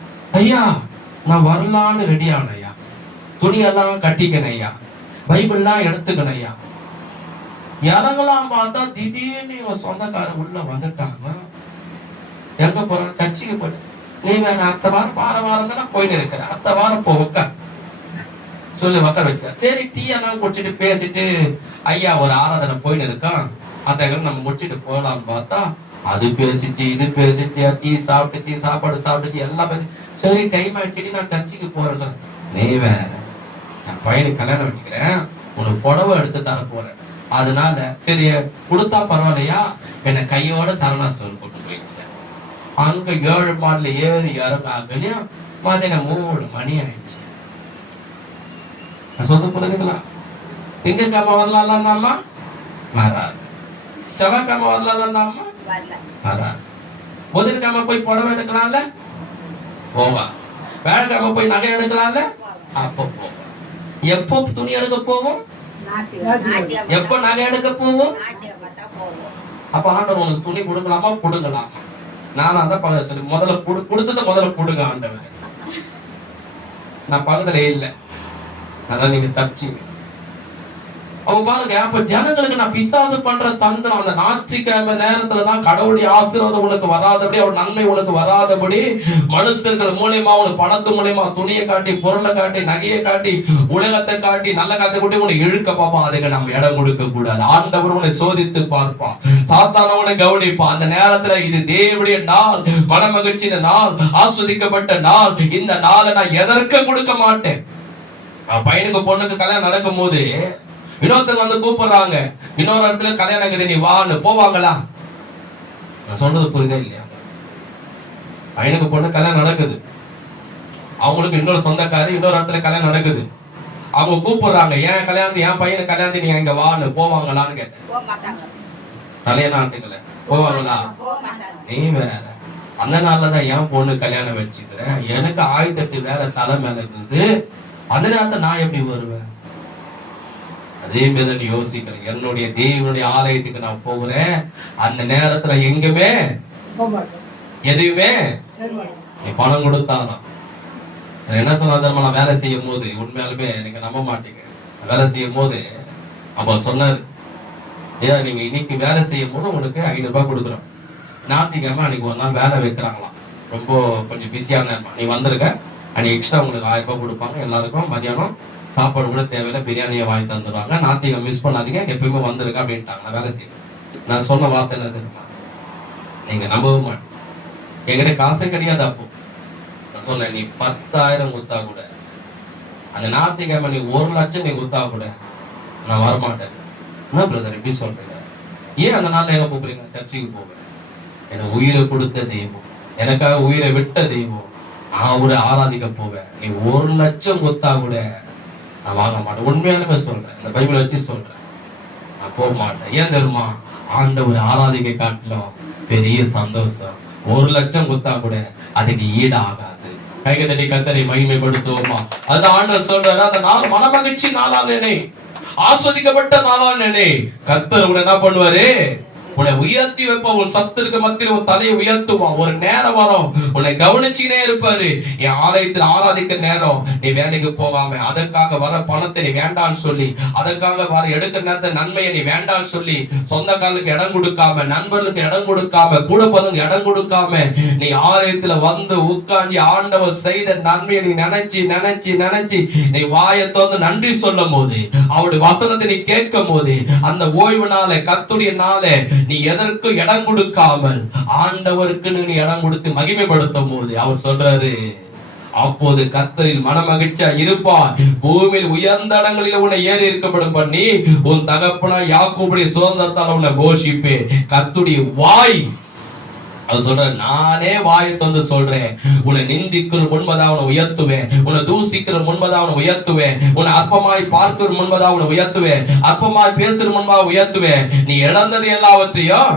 ஐயா நான் வரலான்னு ரெடி ஆனேன் ஐயா, துணியெல்லாம் கட்டிக்கணும் ஐயா, பைபிள்லாம் எடுத்துக்கணும் ஐயா. இறங்கலாம் பார்த்தா திடீர்னு இவன் சொந்தக்காரன் உள்ள வந்துட்டாங்க. எங்க போற? சர்ச்சுக்கு போயிட்டு. நீ வேற அடுத்த வாரம் தானே போயிட்டு இருக்கிற, அடுத்த வாரம் போ உட்கார் சொல்லி உட்கார வச்சா. சரி டீ எல்லாம் குடிச்சிட்டு பேசிட்டு ஐயா ஒரு ஆராதனை போயிட்டு இருக்கான், அந்த நம்ம முடிச்சுட்டு போகலான்னு பார்த்தா அது பேசிச்சு இது பேசிச்சு, டீ சாப்பிட்டுச்சு, சாப்பாடு சாப்பிட்டுச்சு, எல்லாம் பேசி. சரி டைம் ஆயிடுச்சு, நான் சர்ச்சுக்கு போறேன். நீ வேற, என் பையனுக்கு கல்யாணம் வச்சுக்கிறேன், உனக்கு புடவை எடுத்து தர போறேன், அதனால சரி கொடுத்தா பரவாயில்லையா, என்னை கையோட சரணா ஸ்டோர் போட்டு போயிடுச்சு. அங்க 7 மாடல ஏறி இறங்காங்களையும் மதியம் 3 மணி ஆயிடுச்சு. நான் சொல்ல புரியுதுங்களா? திங்கக்கிழமை வரலாம் அம்மா வராது, செவ்வாய்க்கிழமை வரலாம் அம்மா வராது, புதன்கிழமை போய் புடவை எடுக்கலாம்ல போவா, வேலைக்கிழமை போய் நகை எடுக்கலாம்ல அப்ப போவோம். எப்போ துணி எடுக்க போவோம்? எப்ப நகை எடுக்க போவோம்? அப்ப ஆண்டவர் உனக்கு துணி கொடுக்கலாமா? கொடுக்கலாம். நானும் அதான் சொல்லி முதல்ல கொடுத்தத கொடுங்க ஆண்டவர். நான் பக்கத்துல இல்லை, அதான் நீங்க தப்பிச்சீங்க. அவ பாருங்க, அப்ப ஜனங்களுக்கு நான் பிசாசு பண்ற தந்திரம், அந்த ஞாயிற்றுக்கிழமை நேரத்துலதான் கடவுளுடைய ஆசீர்வாதம் உனக்கு வராதபடி, அவர் நன்மை உனக்கு வராதபடி மனுஷர்கள் மூலியமா, உனக்கு பணத்து மூலியமா துணியை காட்டி, பொருளை காட்டி, நகையை காட்டி, உலகத்தை காட்டி, நல்ல காத்தை கூட்டி உன்னை இழுக்க பார்ப்பான். அதுக்கு நம்ம இடம் கொடுக்க கூடாது. ஆண்டவர் உன்னை சோதித்து பார்ப்பான், சாத்தானவனை கவனிப்பான். அந்த நேரத்துல இது தேவனுடைய நாள், மன மகிழ்ச்சியின் நாள், ஆஸ்வதிக்கப்பட்ட நாள். இந்த நாளை நான் எதற்கு கொடுக்க மாட்டேன். பையனுக்கு பொண்ணுக்கு கல்யாணம் நடக்கும் போது இன்னொருத்தங்க வந்து கூப்பிடுறாங்க, இன்னொரு இடத்துல கல்யாணம் கிட்ட நீ வான்னு போவாங்களா? நான் சொல்றது புரியுதா இல்லையா? பையனுக்கு பொண்ணு கல்யாணம் நடக்குது, அவங்களுக்கு இன்னொரு சொந்தக்காரி இன்னொரு இடத்துல கல்யாணம் நடக்குது, அவங்க கூப்பிடுறாங்க, ஏன் கல்யாணம், என் பையனுக்கு கல்யாணத்தை நீங்க இங்க வான்னு போவாங்களான்னு கேட்டேன். தலைநாட்டுகளை போவாங்களா? நீ வேற. அந்த நாள்லதான் என் பொண்ணு கல்யாணம் வச்சுக்கிறேன், எனக்கு 1008 வேலை தலை மேல இருக்குது, அந்த நேரத்தை நான் எப்படி வருவேன்? அதே மாதிரி நீ யோசிக்கிறேன், என்னுடைய தேவனுடைய ஆலயத்துக்கு நான் போகிறேன், அந்த நேரத்துல எங்குமே எதுவுமே நீ பணம் கொடுத்தாதான். என்ன சொன்னா, நான் வேலை செய்யும் போது, உண்மையாலுமே நீங்க நம்ப மாட்டீங்க, வேலை செய்யும் போது அப்ப சொன்னாரு, ஏன் நீங்க இன்னைக்கு வேலை செய்யும் போது உங்களுக்கு 500 ரூபாய் கொடுக்குறோம், ஞாயிற்றுக்கிழமை அன்னைக்கு ஒரு நாள் வேலை வைக்கிறாங்களாம், ரொம்ப கொஞ்சம் பிஸியான நேரம், நீ வந்திருக்க, அன்னைக்கு எக்ஸ்ட்ரா உங்களுக்கு 1000 ரூபாய் கொடுப்பாங்க, எல்லாருக்கும் மதியானம் சாப்பாடு கூட தேவையில்லை, பிரியாணியை வாங்கி தந்துடுவாங்க, ஞாயிற்றுக்கிழமை மிஸ் பண்ணாதீங்க, எப்பயுமே வந்துருக்க அப்படின்ட்டாங்க. நான் வேலை செய்வேன். நான் சொன்ன வார்த்தை என்ன தெரியுமா? நீங்க நம்பவும் மாட்டேன், என்கிட்ட காசே கிடையாது. அப்போ நான் சொன்னேன், நீ 10,000 குத்தா கூட, அந்த ஞாயிற்றுக்கிழமை நீ 1 லட்சம் நீ குத்தா கூட நான் வரமாட்டேன். என்ன பிரதர் எப்படி சொல்றீங்க? ஏன் அந்த நாள்ல எங்க போறீங்க? சர்ச்சுக்கு போவேன். எனக்கு உயிரை கொடுத்த தெய்வம், எனக்காக உயிரை விட்ட தெய்வம், அவரை ஆராதிக்க போவேன். நீ 1 லட்சம் குத்தா கூட நான் வாங்க மாட்டேன். உண்மையாலுமே சொல்றேன், இந்த பைபிளை வச்சு சொல்றேன், நான் போக மாட்டேன். ஏன் தெரியுமா? ஆண்டவர் ஆராதிக்க காட்டிலும் பெரிய சந்தோஷம் 1 லட்சம் குத்தா கூட அதுக்கு ஈடு ஆகாது. கைக தட்டி கர்த்தரை மகிமைப்படுத்துவோமா? அதுதான் ஆண்டவர் சொல்றாரு, அந்த நாள் மனமகிழ்ச்சி நாளால் நினை, ஆஸ்வதிக்கப்பட்ட நாளால் நினை. கர்த்தர் உன்னை என்ன பண்ணுவாரு? உன்னை உயர்த்தி வைப்பான். உன் சத்துருக்கு மத்தியில் உன் தலையை உயர்த்துவான். ஒரு நேரம் வரும், உன்னை கவனிச்சுக்கினே இருப்பாரு. என் ஆலயத்தில் ஆராதிக்க நேரம் நீ வேலைக்கு போகாம, அதற்காக வர பணத்தை நீ வேண்டான்னு சொல்லி, அதற்காக வர எடுக்கிற நேரத்தை நன்மையை நீ வேண்டான்னு சொல்லி, சொந்தக்காரர்களுக்கு இடம் கொடுக்காம, நண்பர்களுக்கு இடம் கொடுக்காம, கூட பிறந்தவங்க இடம் கொடுக்காம, நீ ஆலயத்துல வந்து உட்கார்ந்து ஆண்டவர் செய்த நன்மையை நீ நினைச்சு நினைச்சு நினைச்சு நீ வாயை திறந்து நன்றி சொல்லும் போது, அவருடைய வசனத்தை நீ கேட்கும் போது, அந்த ஓய்வு நாளை, கர்த்தருடைய நாளை நீ எதற்கும் இடம் கொடுக்காமல் ஆண்டவருக்கு நீ இடம் கொடுத்து மகிமைப்படுத்தும் போது அவர் சொல்றாரு, அப்போது கர்த்தரில் மனமகிழ்ச்சியா இருப்பான். பூமியில் உயர்ந்த இடங்களில் உன்னை ஏறி இருக்கப்படும் பண்ணி உன் தகப்பனா யாக்கோபுடைய சுதந்திரத்தால் உன்னை போஷிப்பேன். கர்த்தருடைய வாய் அது சொல்ற, நானே வாயை தந்து சொல்றேன், உன்னை நிந்திக்கிற முன்பதா உன்னை உயர்த்துவேன், உன்னை தூசிக்கிற முன்பதா உன்னை உயர்த்துவேன், உன்னை அற்பமாய் பார்க்கிற முன்பதா உன்னை உயர்த்துவேன், அற்பமாய் பேசுற முன்பதாக உயர்த்துவேன். நீ இழந்தது எல்லாவற்றையும்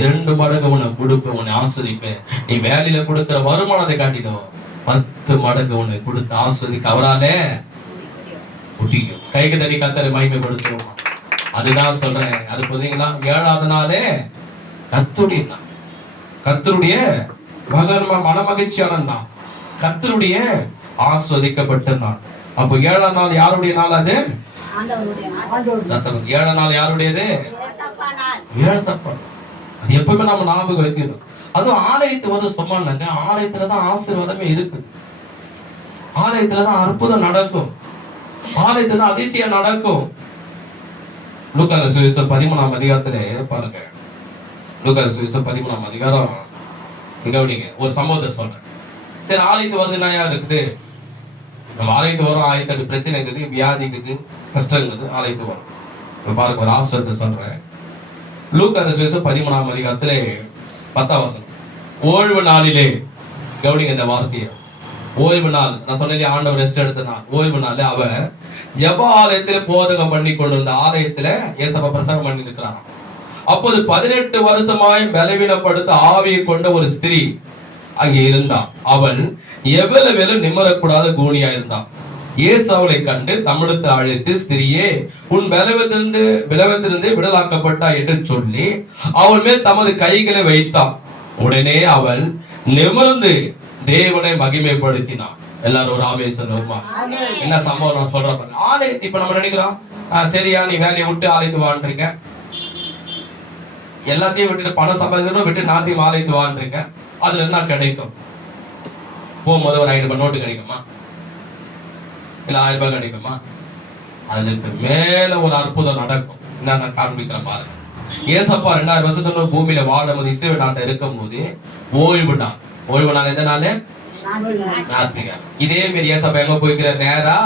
2 மடங்கு உன்னை கொடுப்பேன், உன்னை ஆஸ்வதிப்பேன். நீ வேலையில கொடுக்கிற வருமானத்தை காட்டிடும் 10 மடங்கு உன்னை கொடுத்து ஆஸ்வதிக்க அவராலே முடியும். கைக்கு தடி கர்த்தரை மகிமைப்படுத்துவோம். அதுதான் சொல்றேன். அது புரியுதுங்களா? 7வது நாளே கர்த்தருடைய மனமகிழ்ச்சியான நாள், கர்த்தருடைய ஆஸ்வதிக்கப்பட்ட நாள். அப்போ 7ஆம் நாள் யாருடைய நாள்? அது 7ஆம் நாள் யாருடையது? ஏசப்பா. அது எப்பவுமே நம்ம ஞாபகம் வைக்கணும். அதுவும் ஆலயத்து வந்து சொன்னாங்க, ஆலயத்துலதான் ஆசீர்வாதமே இருக்குது, ஆலயத்துலதான் அற்புதம் நடக்கும், ஆலயத்துலதான் அதிசயம் நடக்கும். லூக்கா சுவிசேஷம் 13ஆம் அதிகாரத்திலே பாருங்க. லூக்கா சுவிசேஷம் 13ஆம் அதிகாரம் கவனிங்க. ஒரு சம்பவத்தை சொல்றேன். சரி, ஆலயத்து வருது என்ன இருக்குது? நம்ம ஆலயத்து வரும், ஆலயத்துக்கு பிரச்சனை இருக்குது, வியாதி இருக்குது, கஷ்டம் இருக்குது, ஆலயத்து வரும். இப்ப பாருங்க, ஒரு ஆசிரியத்தை சொல்றேன். லூக்கா சுவிசேஷம் 13ஆம் அதிகாரத்திலே 10ஆம் வசனம். ஓய்வு நாளிலே, கவனிங்க இந்த வார்த்தையை, ஓய்வு நாள். நான் சொன்னேன் ஆண்டவர் ரெஸ்ட் எடுத்த நாள். ஓய்வு நாள் அவர் ஜெப ஆலயத்திலே போதகம் பண்ணி கொண்டிருந்த ஆலயத்துல ஏசப்பா பிரசங்கம் பண்ணி இருக்கிறாராம். அப்போது 18 வருஷமாய் பலவீனப்படுத்த ஆவியை கொண்ட ஒரு ஸ்திரீ அங்கே இருந்தான். அவள் எவ்வளவு நிம்மரக்கூடாத கூனியா இருந்தான். இயேசு அவளை கண்டு தம்மிடத்தில் அழைத்து, ஸ்திரியே, உன் பலவத்திலிருந்து விடலாக்கப்பட்டா என்று சொல்லி அவள் மேல் தமது கைகளை வைத்தான். உடனே அவள் நிமிர்ந்து தேவனை மகிமைப்படுத்தினான். எல்லாரும் ஒரு ஆமென் சொல்லுவோமா? என்ன சம்பவம் நான் சொல்றேன். ஆலயத்தை இப்ப நம்ம நினைக்கிறோம், சரியா நீ வேலையை விட்டு ஆலயத்து வாழ்றீங்க, எல்லாத்தையும் விட்டுட்டு பணம் சம்பாதிக்கணும் விட்டு நாத்தையும் ஆலயத்து வாழ்றீங்க, அதுல என்ன கிடைக்கும்? போகும்போது ஒரு 5 ரூபாய் நோட்டு கிடைக்குமா? இல்ல 1000 ரூபாய் கிடைக்குமா? அதுக்கு மேல ஒரு அற்புதம் நடக்கும். என்ன காண்பிக்கிறேன் பாருங்க. ஏசப்பா 2000 வருஷத்துல பூமியில வாழும்போது, இஸ்ரவேல் நாட்டை இருக்கும் போது ஓய்வு நாள். ஓய்வு நாள் எந்த நாள்? ஞாயிற்றுக்கிழமை. இதே மாரி ஏசப்பா எங்க போயிருக்கிறார்? நேரா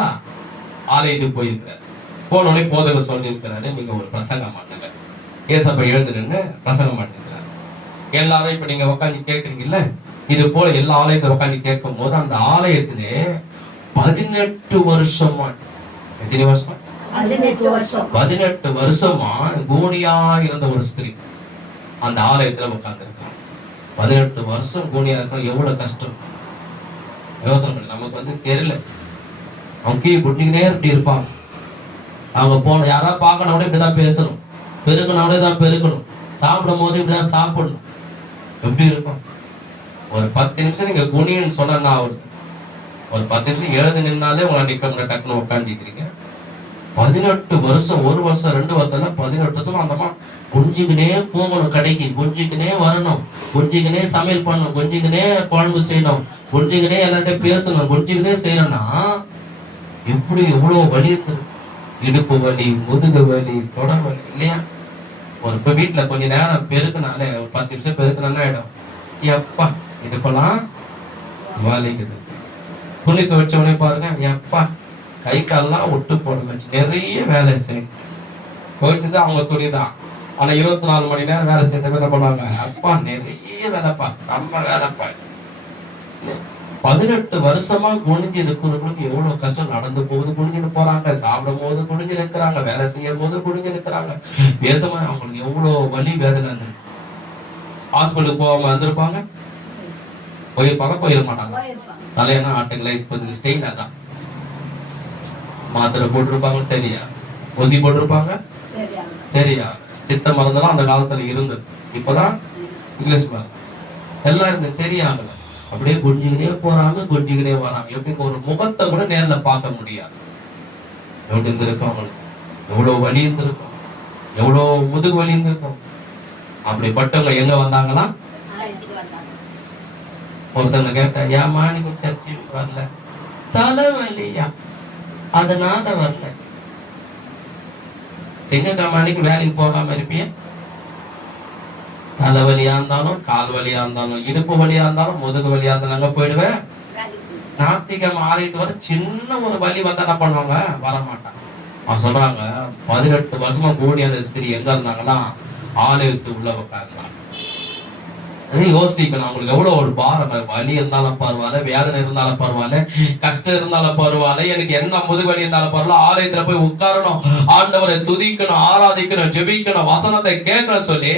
ஆலயத்துக்கு போயிருக்கிறார். போனோடனே போதகர் சொல்லி இருக்கிறாரு, நீங்க ஒரு பிரசங்கம் பண்ணுங்க. ஏசப்பா எழுந்து நின்று பிரசங்கம் பண்ணிருக்கிறார். எல்லாரும் இப்ப நீங்க உட்காந்து கேட்கறீங்கல்ல, இது போல எல்லா ஆலயத்துல உட்காந்து கேட்கும் போது அந்த ஆலயத்திலே 18 வருஷமா, எத்தனை வருஷமா? 18 வருஷமா கூனியா இருந்த ஒரு ஸ்திரீ அந்த ஆலயத்துல உட்கார்ந்து இருக்காங்க. 18 வருஷம் கூனியா இருக்கணும், எவ்வளவு கஷ்டம் யோசனை பண்ணி. நமக்கு வந்து தெரியல, அவங்க கீழே குட்டிக்கிட்டே இப்படி இருப்பாங்க. அவங்க போன யாராவது பார்க்கணும் இப்படிதான் பேசணும், பெருக்கணும் தான் பெருக்கணும், சாப்பிடும் போது இப்படிதான் சாப்பிடணும். எப்படி இருக்கும்? ஒரு 10 நிமிஷம் நீங்க குனின்னு சொன்னா ஒரு 10 நிமிஷம் எழுந்து நின்னாலே உங்களை நிக்க முடியாது, டக்குன்னு உட்காந்துக்கிறீங்க. 18 வருஷம், 1 வருஷம் 2 வருஷம் 18 வருஷமா அந்தமா கொஞ்சிக்கினே போகணும், கடைக்கு கொஞ்சிக்கினே வரணும், கொஞ்சிக்கினே சமையல் பண்ணணும், கொஞ்சிக்கினே குழம்பு செய்யணும், கொஞ்சிக்கினே எல்லார்ட்டையும் பேசணும், கொஞ்சிக்கினே செய்யணும்னா எப்படி எவ்வளவு வலி இருக்குது? இடுப்பு வலி, முதுகு வலி, தொடர் வலி இல்லையா? ஒரு இப்ப வீட்டுல கொஞ்ச நேரம் பெருக்குனாலே, ஒரு 10 நிமிஷம் பெருக்குனா ஆயிடும், எப்பா இடுப்பெல்லாம் வலிக்குது. துணி துவைச்ச உடனே பாருங்க, எப்பா கை கால்லாம் ஒட்டு போடுங்க, நிறைய வேலை செய்யும். துவைச்சது அவங்க துணி தான், ஆனா 24 மணி நேரம் வேலை செய்த என்ன பண்ணுவாங்க? அப்பா நிறைய வேலைப்பா, செம்ம வேலைப்பா. 18 வருஷமா குனிஞ்சு இருக்கிறவங்களுக்கு எவ்வளவு கஷ்டம். நடந்து போகுது குனிஞ்சு போறாங்க, சாப்பிடும் போது குனிஞ்சு நிற்கிறாங்க, வேலை செய்யும் போது குனிஞ்சு நிற்கிறாங்க, பேசுமா அவங்களுக்கு எவ்வளவு வலி வேதனை. ஹாஸ்பிட்டலுக்கு போகாம வந்திருப்பாங்க, போயிருக்க மாட்டாங்க. தலையனா ஆட்டுகளை இப்போதைக்கு ஸ்டெயின் அதான். மாத்திரை போட்டிருப்பாங்க சரியா, ஊசி போட்டிருப்பாங்க சரியா, சித்த மருந்தெல்லாம் அந்த காலத்துல இருந்தது, இப்பதான் இங்கிலீஷ் மருந்து எல்லாம் இருந்தது, சரியாகல. அப்படியே குஞ்சுக்கினே போறாங்க, குஞ்சுக்கினே வராங்க. எப்படி ஒரு முகத்தை கூட நேர்ல பார்க்க முடியாது. எப்படி இருந்திருக்கும் அவங்களுக்கு, எவ்வளவு வலி இருந்திருக்கும், எவ்வளவு முதுகு வலி இருந்திருக்கும். அப்படிப்பட்டவங்க எங்க வந்தாங்கன்னா, ஒருத்தவங்க கேட்ட, ஏமா நீங்க சர்ச்சுக்கு வரல? தலைவலியா, அதனால வரல. திங்கக்கிழமை அன்னைக்கு வேலைக்கு போகாம இருப்பிய, தலைவலியா இருந்தாலும், கால் வலியா இருந்தாலும், இடுப்பு வலியா இருந்தாலும், முதுகு வலியா இருந்தாலும் அங்க போயிடுவேன். ஞாயிற்றுக்கிழமை ஆலயத்து வர சின்ன ஒரு வலி வந்தா என்ன பண்ணுவாங்க? வரமாட்டாங்க. அவன் சொல்றாங்க 18 வருஷமா கூடி அந்த ஸ்திரீ எங்க இருந்தாங்கன்னா ஆலயத்து உள்ள உட்கார்ந்தாங்க. யோசிக்கணும், அவங்களுக்கு எவ்வளவு ஒரு பாரம். வலி இருந்தாலும் பரவாயில்ல, வேதனை இருந்தாலும் பரவாயில்ல, கஷ்டம் இருந்தாலும் பரவாயில்ல, எனக்கு என்ன முதுவலி இருந்தாலும் பரவாயில்ல, ஆலயத்துல போய் உட்காரணும், ஆண்டவரை துதிக்கணும், ஆராதிக்கணும், ஜெபிக்கணும், வசனத்தை கேட்கணும் சொல்லி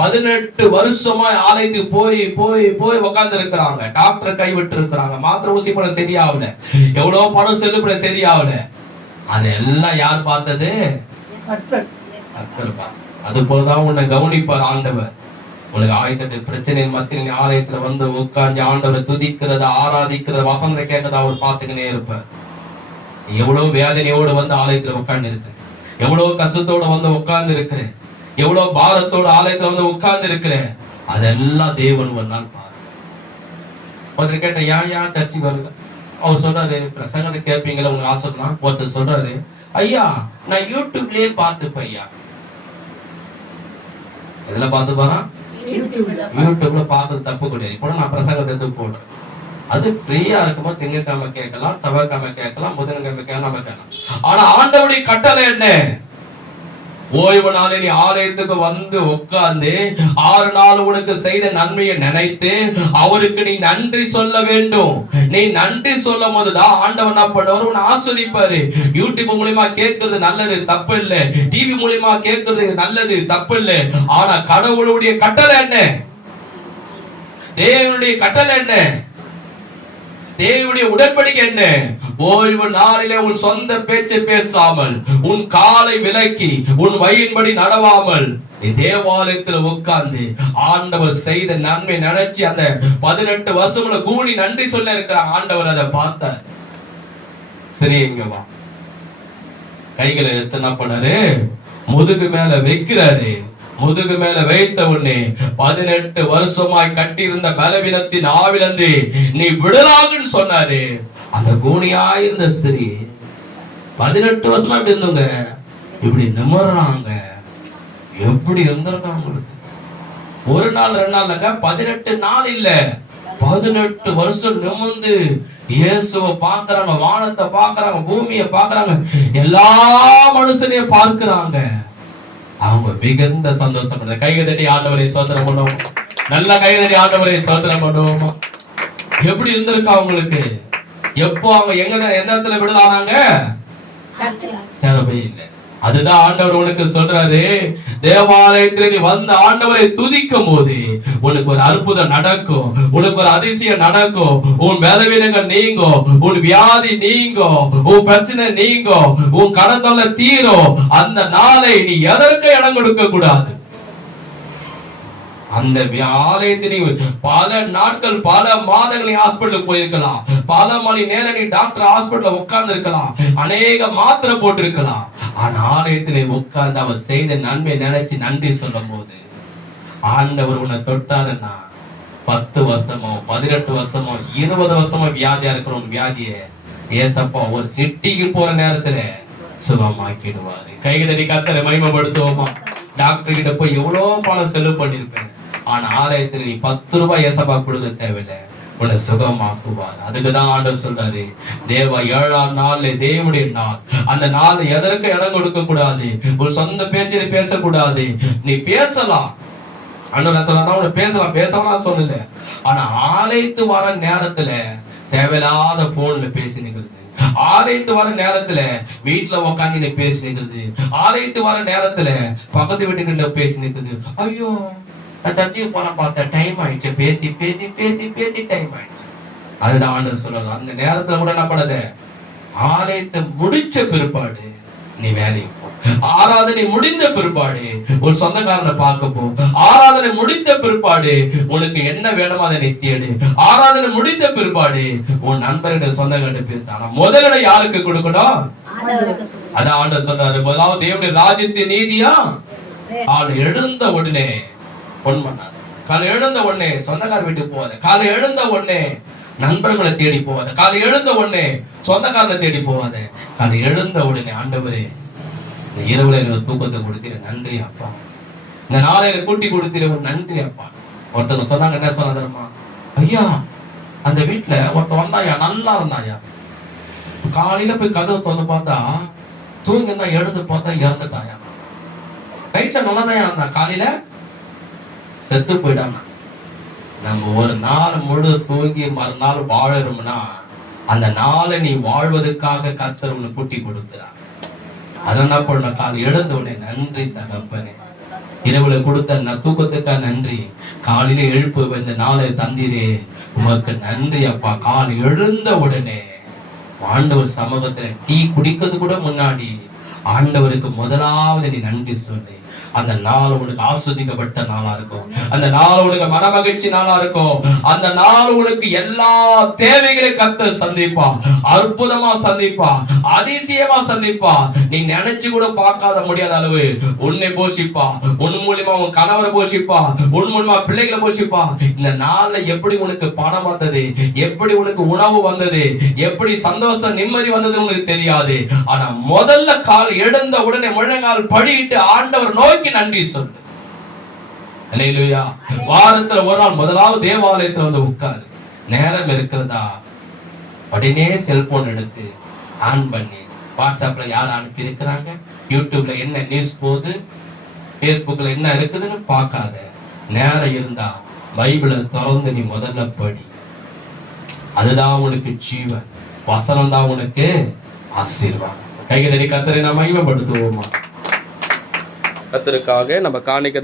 18 வருஷமா ஆலயத்துக்கு போய் போய் போய் உட்கார்ந்து இருக்கிறாங்க. டாக்டர் கைவிட்டு இருக்கிறாங்க, மாத்திரை ஊசி போட சரியாகல, எவ்வளவு பணம் செலுப்புற சரியாகல. அதெல்லாம் யார் பார்த்தது? அது போலதான் உன்னை கவனிப்பார் ஆண்டவர். உனக்கு ஆயத்தட்டு பிரச்சனையின் மத்தியில் ஆலயத்துல வந்து உட்கார்ந்து ஆண்டவரை துதிக்கிறத, ஆராதிக்கிறத, வசனத்தை கேட்கறத அவர் பார்த்துக்கினே இருப்பார். எவ்வளவு வேதனையோடு வந்து ஆலயத்துல உட்கார்ந்து இருக்கிறேன், எவ்வளவு கஷ்டத்தோட வந்து உட்கார்ந்து இருக்கிறேன், எவ்வளவு பாரத்தோட ஆலயத்துல வந்து உட்கார்ந்து இருக்கிறேன், அதெல்லாம் தேவன் ஒரு நாள் பாரு. ஒருத்தர் கேட்ட ஏன் சர்ச்சைக்கு வருங்க? அவர் சொல்றாரு, பிரசங்கத்தை கேட்பீங்களா உங்களுக்கு ஆசைனா? ஒருத்தர் சொல்றாரு, ஐயா நான் யூடியூப்லயே பார்த்துப்பேன். ஐயா எதுல பார்த்து பாரா? யூடியூப்ல பார்த்தது தப்பு கிடையாது. இப்போ நான் பிரசங்கத்தை எடுத்து போடுறேன். அது ஃப்ரீயா இருக்கும்போது திங்கக்கிழமை கேட்கலாம், செவ்வாய்க்கிழமை கேட்கலாம், புதன்கிழமை கேட்கலாம். ஆனா ஆண்டவருடைய கட்டளை என்ன? ஓய்வு நாளை நீ ஆலயத்துக்கு வந்து உட்கார்ந்து 6 நாள் உனக்கு செய்த நன்மையை நினைத்து அவருக்கு நீ நன்றி சொல்ல வேண்டும். நீ நன்றி சொல்லும் போதுதான் ஆண்டவர் என்ன பண்ணுவார்? உன்னை ஆஸ்வதிப்பாரு. யூடியூப் மூலியமா கேட்கறது நல்லது, தப்பு இல்லை. டிவி மூலியமா கேட்கறது நல்லது, தப்பு இல்லை. ஆனா கடவுளுடைய கட்டளை என்ன? தேவனுடைய கட்டளை என்ன? தேவனுடைய உடன்படிக்கை என்ன? ஓய்வு நாளிலே உன் சொந்த பேச்சை பேசாமல், உன் காலை விலக்கி, உன் வழியின்படி நடவாமல் தேவாலயத்தில் உட்கார்ந்து ஆண்டவர் செய்த நன்மை நினைச்சு அந்த 18 வருஷம்ல கூடி நன்றி சொல்ல இருக்கிற ஆண்டவர் அதை பார்த்தார். சரி, இங்க வா. கைகளை எடுத்து என்ன பண்ணாரு? முதுகு மேல வைக்கிறாரு. முதுகு மேல வைத்த உடனே 18 வருஷமாய் கட்டியிருந்த பலவீனத்தின் ஆவிலந்து நீ விடலாகுன்னு சொன்னாரு. அந்த கூனியாயிருந்த ஸ்திரீ 18 வருஷமா இப்படி இருந்தவங்க இப்படி நிமிர்றாங்க. எப்படி இருந்திருக்காங்க உங்களுக்கு? ஒரு நாள் 2 நாள் இல்லைங்க, 18 நாள் இல்ல, 18 வருஷம் நிமிர்ந்து இயேசுவை பார்க்கறாங்க, வானத்தை பார்க்கறாங்க, பூமியை பார்க்கறாங்க, எல்லா மனுஷனையும் பார்க்கறாங்க. அவங்க மிகுந்த சந்தோஷப்படுற கைதடி ஆண்டவரை சோதனை பண்ணுவோம். நல்ல கைதடி ஆண்டவரை சோதனை பண்ணுவோமா? எப்படி இருந்திருக்கா அவங்களுக்கு? எப்போ அவங்க எந்த இடத்துல விடலானாங்க? சரபை இல்லை. அதுதான் ஆண்டவர் உனக்கு சொல்றாரு, தேவாலயத்தில் நீ வந்து ஆண்டவரை துதிக்கும் போது உனக்கு ஒரு அற்புதம் நடக்கும், உனக்கு ஒரு அதிசயம் நடக்கும். உன் பலவீனங்கள் நீங்கும், உன் வியாதி நீங்கும், உன் பிரச்சனை நீங்கும், உன் கடத்தொல்லை தீரும். அந்த நாளை நீ எதற்கு இடம் கொடுக்க கூடாது. அந்த ஆலயத்தில் பல நாட்கள், பல மாதங்கள் ஹாஸ்பிட்டலுக்கு போயிருக்கலாம், பல மணி நேரம் நீ டாக்டர் ஹாஸ்பிட்டல் உட்கார்ந்து இருக்கலாம், அநேக மாத்திரை போட்டு இருக்கலாம். ஆனா ஆலயத்தில் உட்கார்ந்து அவர் செய்த நன்மை நினைச்சு நன்றி சொல்லும் போது ஆண்டவர் உன்னை தொட்டாருன்னா 10 வருஷமோ 18 வருஷமோ 20 வருஷமோ வியாதியா இருக்கிற வியாதிய ஏசப்பா ஒரு சிட்டிக்கு போற நேரத்துல சுகமாக்கிடுவாரு. கைதடி கர்த்தரை மகிமைப்படுத்துவோமா? டாக்டர் கிட்ட போய் எவ்வளவு பணம் செலவு பண்ணிருப்பேன், ஆனா ஆலயத்துல நீ 10 ரூபாய் ஏசப்பா கொடுக்க தேவையில்லை, உன்னை சுகமாக்குவார். அதுக்குதான் ஆண்டவர் சொல்றாரு, தேவ 7ஆம் நாள்ல தேவனுடைய நாள். அந்த நாள் எதற்கு இடம் கொடுக்க கூடாது, ஒரு சொந்த பேச்சை பேசக்கூடாது. நீ பேசலாம், ஆண்டவர் சொல்றா உன்னை பேசலாம், பேசலாம் சொல்லல. ஆனா ஆலயத்து வர நேரத்துல தேவையில்லாத போன்ல பேசி நிக்கிறது, ஆலயத்து வர நேரத்துல வீட்டுல உக்காந்து பேசி நிக்கிறது, ஆலயத்து வர நேரத்துல பக்கத்து வீட்டுக்கிட்ட பேசி நிக்கிறது. ஐயோ நான் சர்ச்சுக்கு போன பார்த்தேன், டைம் ஆயிடுச்சு, பேசி பேசி பேசி பேசி டைம் ஆயிடுச்சு. அதுதான் ஆண்டவர் சொல்லலாம். அந்த நேரத்துல கூட என்ன பண்ணது, ஆலயத்தை முடிச்ச பிற்பாடு நீ வேலைக்கு போ. ஆராதனை முடிந்த பிற்பாடு ஒரு சொந்தக்காரனை பார்க்க போ. ஆராதனை முடிந்த பிற்பாடு உனக்கு என்ன வேணுமோ அதை நீ தேடு. ஆராதனை முடிந்த பிற்பாடு உன் நண்பர்கிட்ட சொந்தங்கிட்ட பேச. ஆனா முதலிட யாருக்கு கொடுக்கணும்? அதான் ஆண்டவர் சொல்றாரு, முதலாவது தேவனுடைய ராஜ்யத்தின் நீதியா. ஆள் எழுந்த உடனே பொன் பண்ணாது, காலை எழுந்த உடனே சொந்தக்கார வீட்டுக்கு போவாது, காலை எழுந்த உடனே நண்பர்களை தேடி போவாது, காலை எழுந்த உடனே சொந்தக்காரனை தேடி போவாது. காலை எழுந்த உடனே ஆண்டவரே இந்த இரவுல எனக்கு தூக்கத்தை கொடுத்தீர, நன்றி அப்பா. இந்த நாளை எனக்கு கூட்டி கொடுத்திருவ, நன்றி அப்பா. ஒருத்தங்க சொன்னாங்க, என்ன சொன்ன தெரியுமா? ஐயா, அந்த வீட்டுல ஒருத்தன் வந்தாயா, நல்லா இருந்தாயா, காலையில போய் கதவை திறந்து பார்த்தா தூங்கி தான், எழுந்து பார்த்தா இறந்துட்டாயா. நைட்ல நல்லாதான் இருந்தான், காலையில செத்து போயிட்டாங்க. நம்ம ஒரு நாள் முழு தூங்கி மறுநாள் வாழறோம்னா அந்த நாளை நீ வாழ்வதற்காக கர்த்தர் உன்னை கூட்டி கொடுக்கிறார். அதெல்லாம் பண்ண காலை எழுந்த உடனே நன்றி தகப்பனே, இரவுல கொடுத்த தூக்கத்துக்கா நன்றி, காலையில எழுப்பு இந்த நாளை தந்தீரே உமக்கு நன்றி அப்பா. காலை எழுந்த உடனே ஆண்டவர் சமூகத்துல டீ குடிக்கிறது கூட முன்னாடி ஆண்டவருக்கு முதலாவது நீ நன்றி சொல்லி, அந்த நாள் உனக்கு ஆஸ்வதிக்கப்பட்ட நாளா இருக்கும். அந்த நாள் உனக்கு மனமகிழ்ச்சி நாளா இருக்கும். அந்த நாள் உனக்கு எல்லா தேவைகளையும் கர்த்தர் சந்திப்பா, அற்புதமா சந்திப்பா, அதிசயமா சந்திப்பா. நீ நினைச்சு கூட பார்க்காத முடியாத அளவு உன்னை போஷிப்பா, உன் மூலியமா உன் கணவரை போஷிப்பா, உன் மூலியமா பிள்ளைகளை போஷிப்பா. இந்த நாள்ல எப்படி உனக்கு பணம் வந்தது, எப்படி உனக்கு உணவு வந்தது, எப்படி சந்தோஷம் நிம்மதி வந்தது உனக்கு தெரியாது. ஆனா முதல்ல கால் எழுந்த உடனே முழங்கால் படியிட்டு ஆண்டவர் நோக்கி நன்றி சொல்லு. அல்லேலூயா. வாரத்துல ஒரு நாள் முதலாவது தேவாலயத்துல வந்து உட்காரு. நேரம் இருக்கிறதா, உடனே செல்போன் எடுத்து ஆன் பண்ணி வாட்ஸ்அப்ல யார் அனுப்பி இருக்கிறாங்க, யூடியூப்ல என்ன நியூஸ் போகுது, பேஸ்புக்ல என்ன இருக்குதுன்னு பார்க்காத. நேரம் இருந்தா பைபிளை திறந்து நீ முதல்ல படி. அதுதான் உனக்கு ஜீவன், வசனம் தான் உனக்கு ஆசீர்வாதம். கைகதடி கர்த்தரை நாம் மகிமைப்படுத்துவோமா? கர்த்தருக்காக நம்ம காணிக்கை